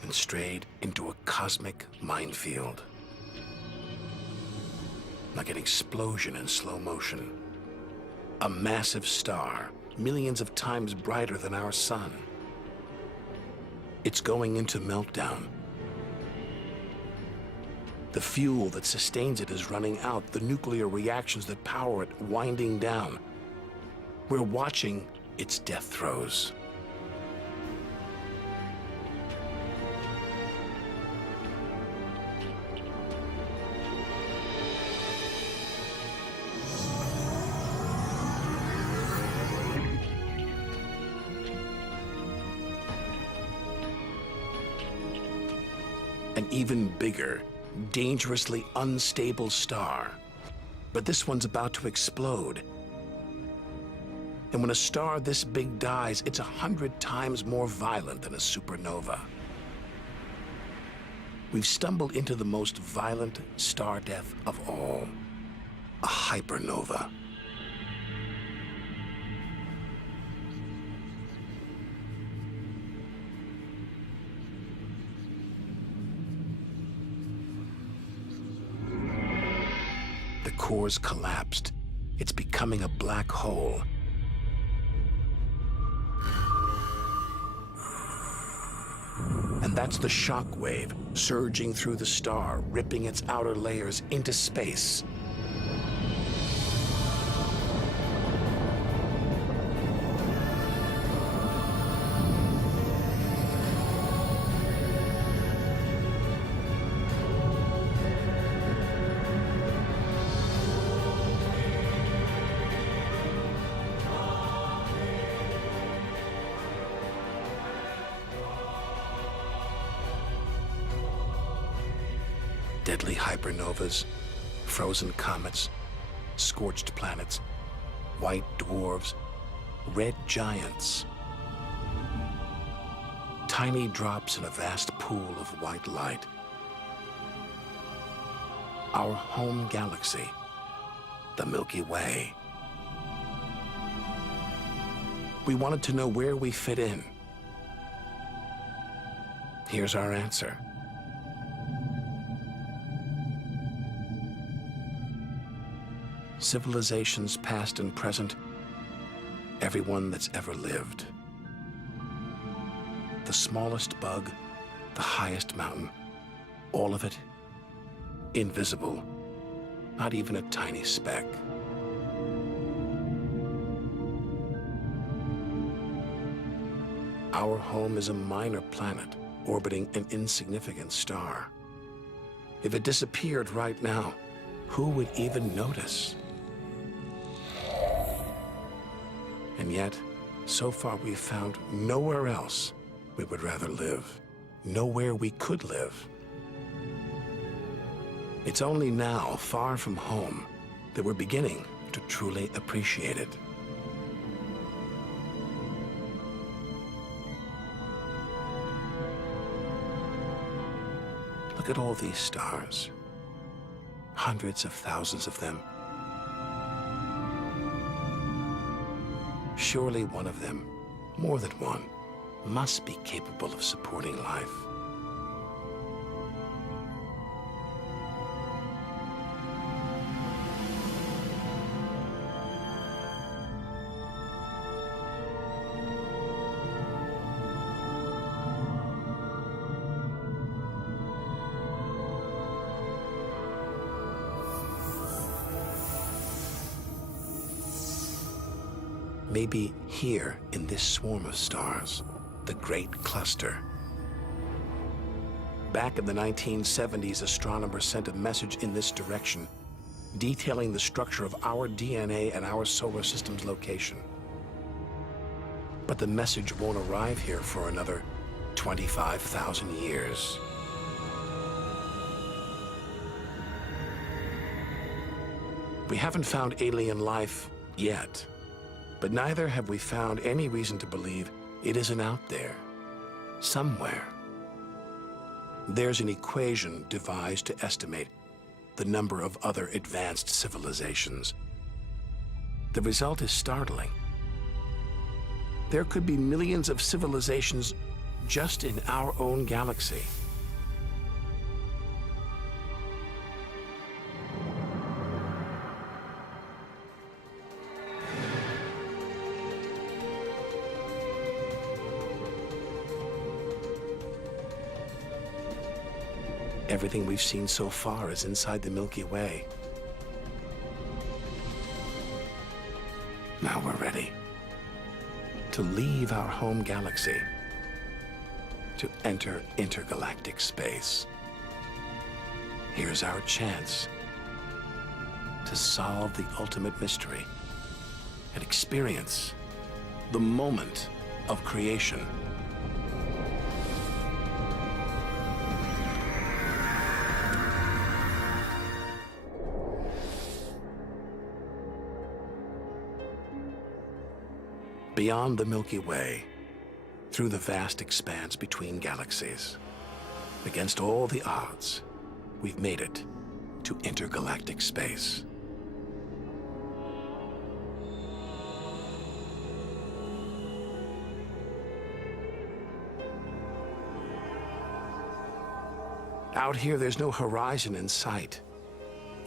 and strayed into a cosmic minefield. Like an explosion in slow motion. A massive star, millions of times brighter than our sun. It's going into meltdown. The fuel that sustains it is running out, the nuclear reactions that power it winding down. We're watching its death throes. An even bigger, dangerously unstable star. But this one's about to explode. And when a star this big dies, it's 100 times more violent than a supernova. We've stumbled into the most violent star death of all, a hypernova. The core's collapsed. It's becoming a black hole. And that's the shock wave surging through the star, ripping its outer layers into space. Deadly hypernovas, frozen comets, scorched planets, white dwarfs, red giants. Tiny drops in a vast pool of white light. Our home galaxy, the Milky Way. We wanted to know where we fit in. Here's our answer. civilizations past and present, everyone that's ever lived. The smallest bug, the highest mountain, all of it invisible, not even a tiny speck. Our home is a minor planet orbiting an insignificant star. If it disappeared right now, who would even notice? And yet, so far we've found nowhere else we would rather live, nowhere we could live. It's only now, far from home, that we're beginning to truly appreciate it. Look at all these stars. Hundreds of thousands of them. Surely one of them, more than one, must be capable of supporting life. Maybe here in this swarm of stars, the Great Cluster. Back in the 1970s, astronomers sent a message in this direction, detailing the structure of our DNA and our solar system's location. But the message won't arrive here for another 25,000 years. We haven't found alien life yet. But neither have we found any reason to believe it isn't out there, somewhere. There's an equation devised to estimate the number of other advanced civilizations. The result is startling. There could be millions of civilizations just in our own galaxy. Everything we've seen so far is inside the Milky Way. Now we're ready to leave our home galaxy, to enter intergalactic space. Here's our chance to solve the ultimate mystery and experience the moment of creation. Beyond the Milky Way, through the vast expanse between galaxies, against all the odds, we've made it to intergalactic space. Out here, there's no horizon in sight.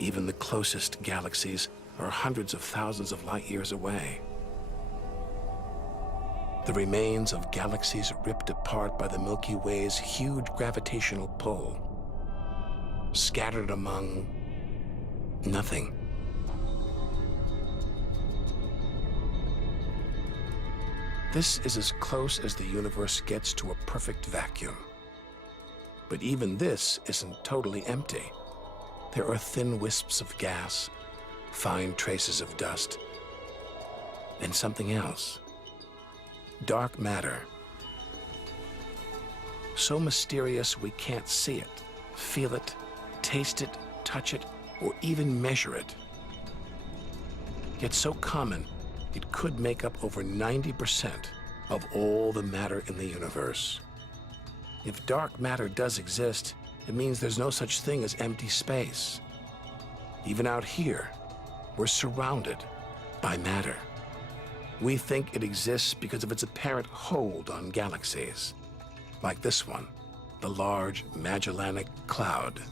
Even the closest galaxies are hundreds of thousands of light years away. The remains of galaxies ripped apart by the Milky Way's huge gravitational pull, scattered among nothing. This is as close as the universe gets to a perfect vacuum. But even this isn't totally empty. There are thin wisps of gas, fine traces of dust, and something else. Dark matter. So mysterious we can't see it, feel it, taste it, touch it, or even measure it. Yet so common, it could make up over 90% of all the matter in the universe. If dark matter does exist, it means there's no such thing as empty space. Even out here, we're surrounded by matter. We think it exists because of its apparent hold on galaxies, like this one, the Large Magellanic Cloud.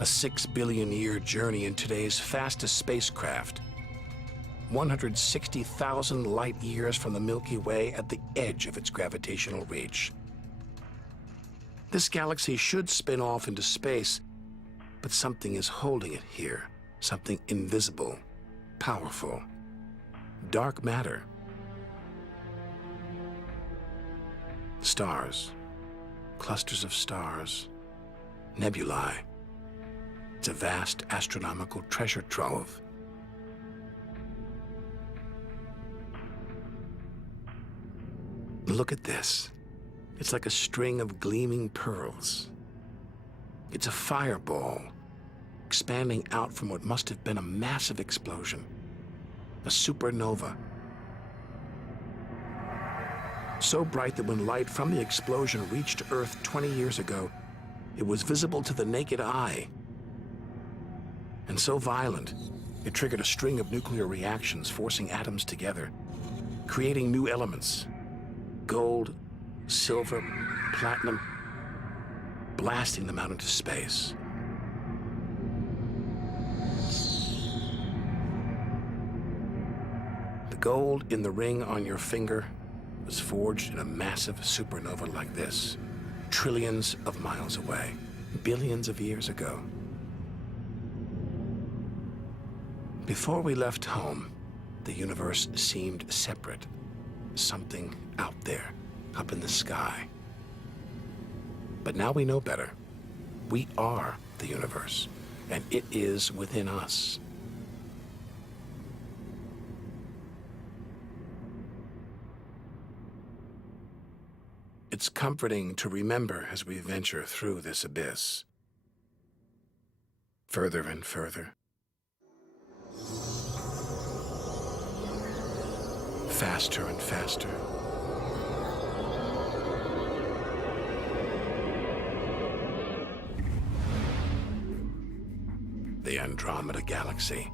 A 6 billion year journey in today's fastest spacecraft. 160,000 light years from the Milky Way at the edge of its gravitational reach. This galaxy should spin off into space, but something is holding it here. Something invisible, powerful. Dark matter. Stars. Clusters of stars. Nebulae. It's a vast astronomical treasure trove. Look at this. It's like a string of gleaming pearls. It's a fireball, expanding out from what must have been a massive explosion, a supernova. So bright that when light from the explosion reached Earth 20 years ago, it was visible to the naked eye. And so violent, it triggered a string of nuclear reactions, forcing atoms together, creating new elements: gold, silver, platinum, blasting them out into space. The gold in the ring on your finger was forged in a massive supernova like this, trillions of miles away, billions of years ago. Before we left home, the universe seemed separate, something out there, up in the sky. But now we know better. We are the universe, and it is within us. It's comforting to remember as we venture through this abyss. Further and further. Faster and faster. The Andromeda Galaxy,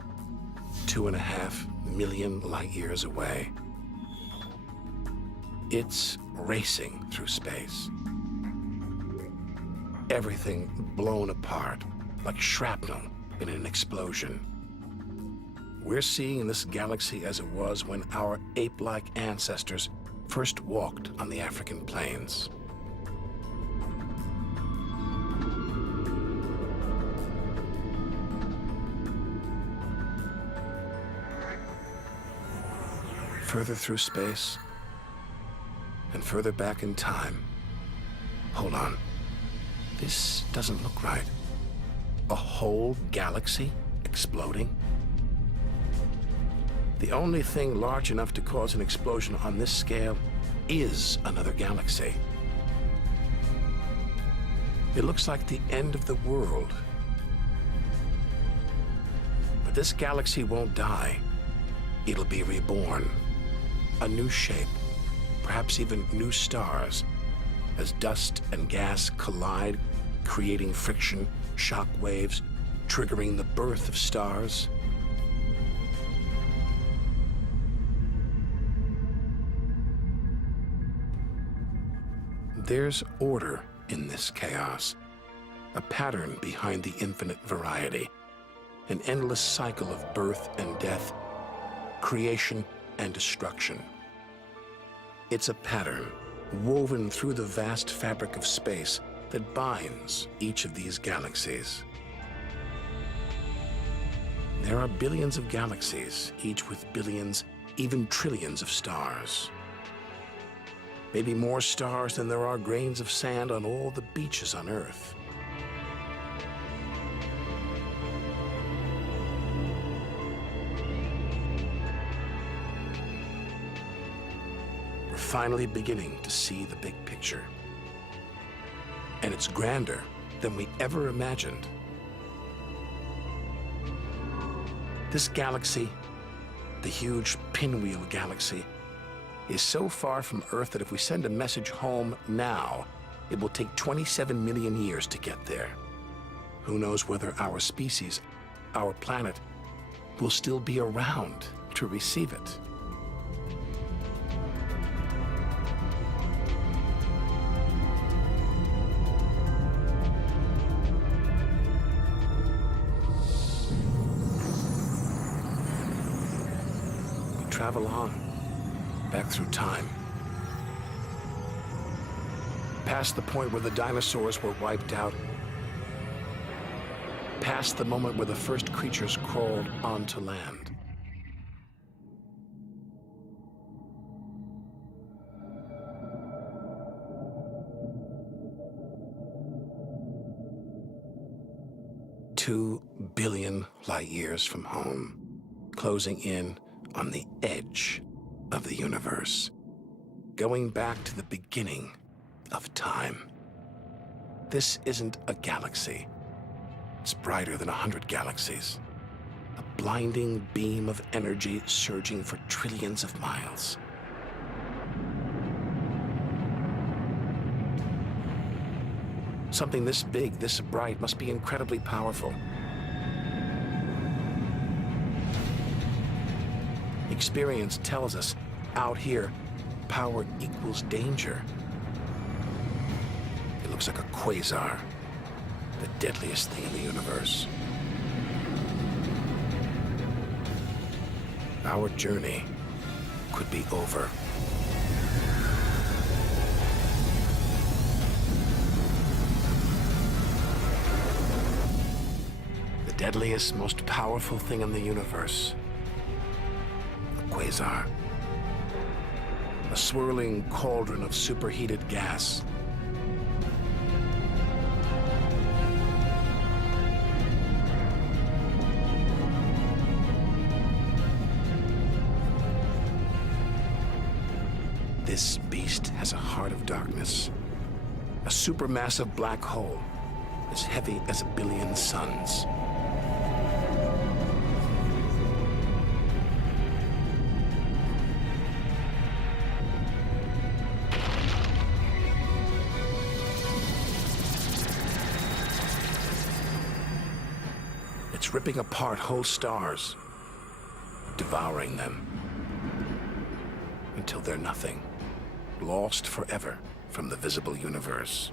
2.5 million light years away. It's racing through space. Everything blown apart, like shrapnel in an explosion. We're seeing this galaxy as it was when our ape-like ancestors first walked on the African plains. Further through space, and further back in time. Hold on. This doesn't look right. A whole galaxy exploding? The only thing large enough to cause an explosion on this scale is another galaxy. It looks like the end of the world. But this galaxy won't die. It'll be reborn. A new shape. Perhaps even new stars, as dust and gas collide, creating friction, shock waves, triggering the birth of stars. There's order in this chaos, a pattern behind the infinite variety, an endless cycle of birth and death, creation and destruction. It's a pattern woven through the vast fabric of space that binds each of these galaxies. There are billions of galaxies, each with billions, even trillions of stars. Maybe more stars than there are grains of sand on all the beaches on Earth. Finally beginning to see the big picture. And it's grander than we ever imagined. This galaxy, the huge Pinwheel Galaxy, is so far from Earth that if we send a message home now, it will take 27 million years to get there. Who knows whether our species, our planet, will still be around to receive it. travel on, back through time. Past the point where the dinosaurs were wiped out. Past the moment where the first creatures crawled onto land. $2 billion light years from home, closing in on the edge of the universe, going back to the beginning of time. This isn't a galaxy. It's brighter than 100 galaxies. A blinding beam of energy surging for trillions of miles. Something this big, this bright, must be incredibly powerful. Experience tells us, out here, power equals danger. It looks like a quasar, the deadliest thing in the universe. Our journey could be over. The deadliest, most powerful thing in the universe. A quasar. A swirling cauldron of superheated gas. This beast has a heart of darkness. A supermassive black hole as heavy as 1 billion suns. It's ripping apart whole stars, devouring them, until they're nothing, lost forever from the visible universe.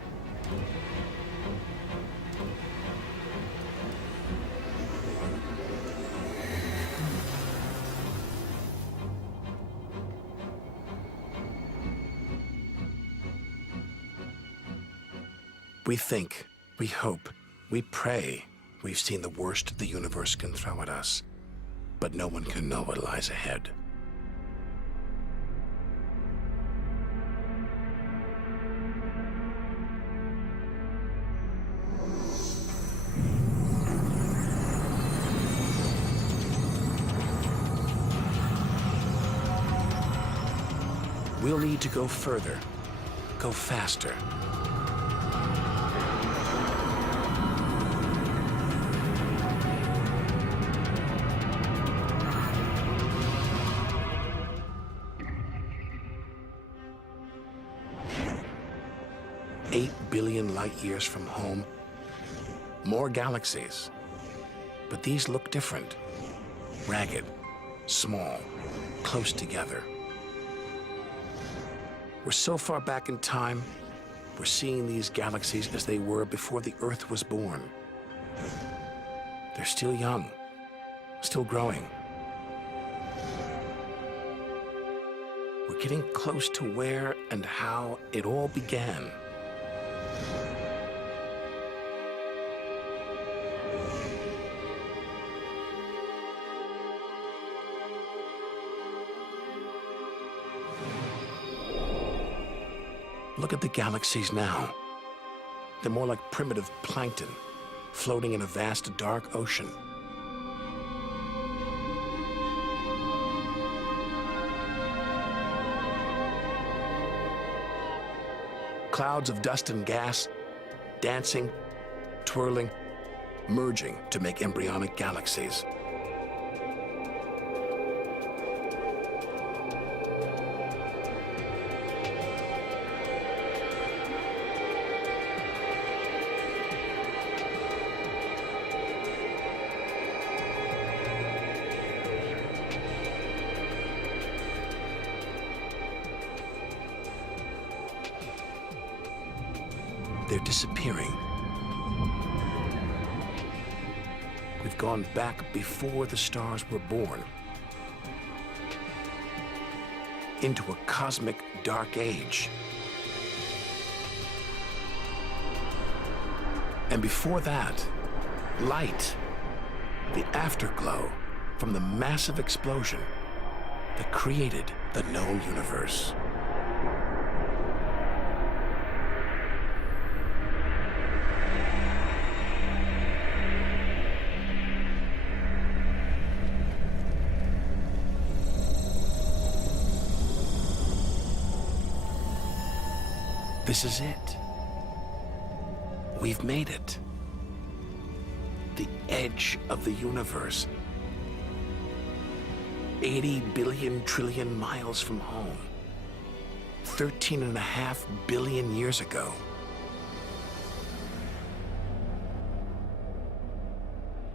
We think, we hope, we pray we've seen the worst the universe can throw at us, but no one can know what lies ahead. We'll need to go further, go faster. $8 billion light years from home, more galaxies. But these look different, ragged, small, close together. We're so far back in time, we're seeing these galaxies as they were before the Earth was born. They're still young, still growing. We're getting close to where and how it all began. Look at the galaxies now. They're more like primitive plankton, floating in a vast dark ocean. Clouds of dust and gas, dancing, twirling, merging to make embryonic galaxies. They're disappearing. We've gone back before the stars were born. into a cosmic dark age. And before that, light, the afterglow from the massive explosion that created the known universe. This is it. We've made it. The edge of the universe. 80 billion trillion miles from home. 13.5 billion years ago.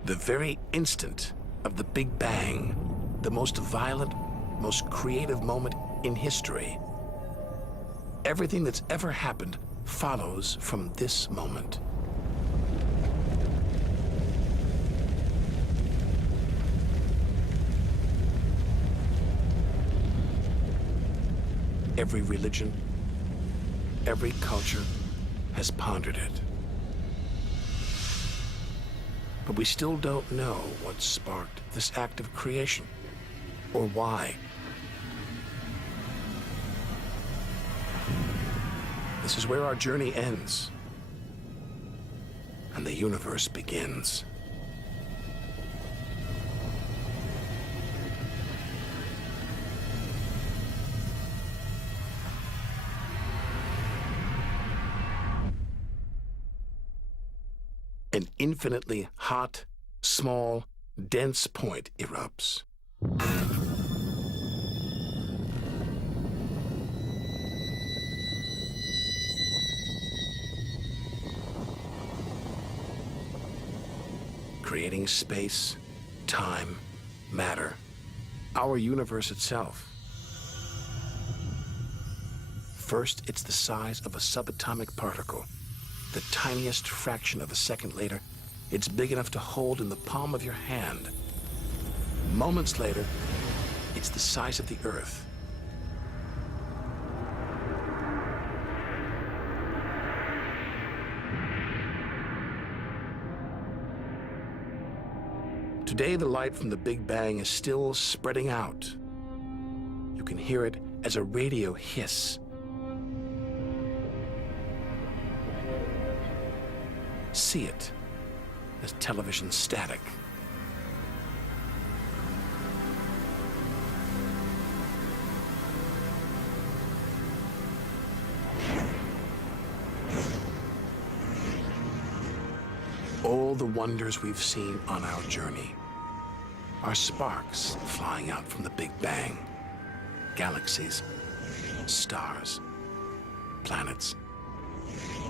The very instant of the Big Bang, the most violent, most creative moment in history. Everything that's ever happened follows from this moment. Every religion, every culture has pondered it. But we still don't know what sparked this act of creation, or why. This is where our journey ends, and the universe begins. An infinitely hot, small, dense point erupts. Creating space, time, matter, our universe itself. First, it's the size of a subatomic particle. The tiniest fraction of a second later, it's big enough to hold in the palm of your hand. Moments later, it's the size of the Earth. Today, the light from the Big Bang is still spreading out. You can hear it as a radio hiss. See it as television static. All the wonders we've seen on our journey are sparks flying out from the Big Bang. Galaxies, stars, planets,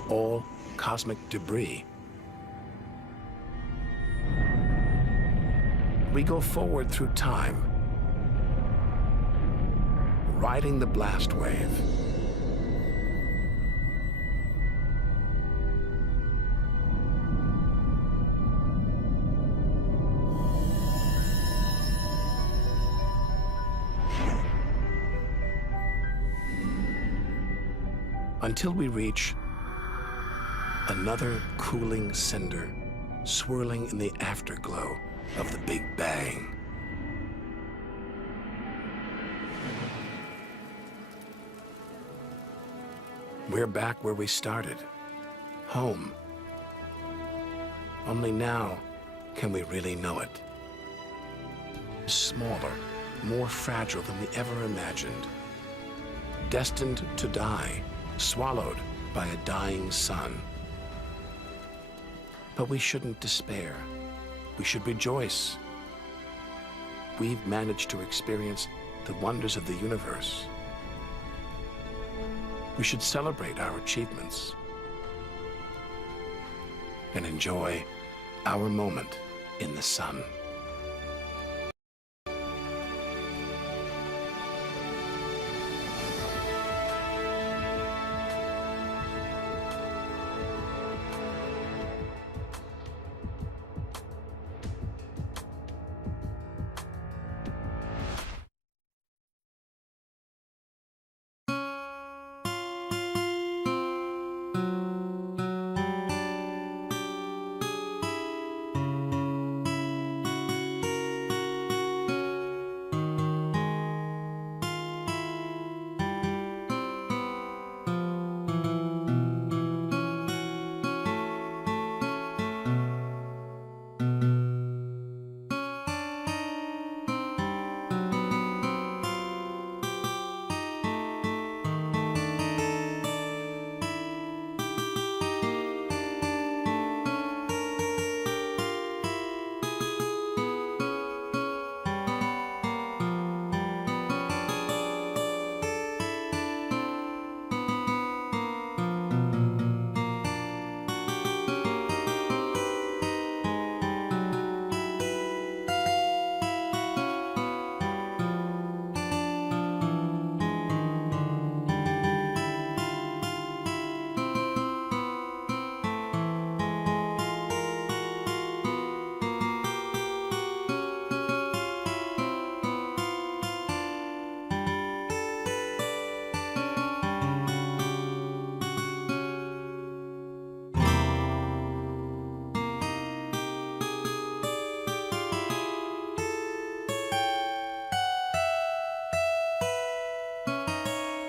all cosmic debris. We go forward through time, riding the blast wave. Until we reach another cooling cinder swirling in the afterglow of the Big Bang. We're back where we started, home. Only now can we really know it. Smaller, more fragile than we ever imagined. Destined to die, swallowed by a dying sun. But we shouldn't despair. We should rejoice. We've managed to experience the wonders of the universe. We should celebrate our achievements and enjoy our moment in the sun.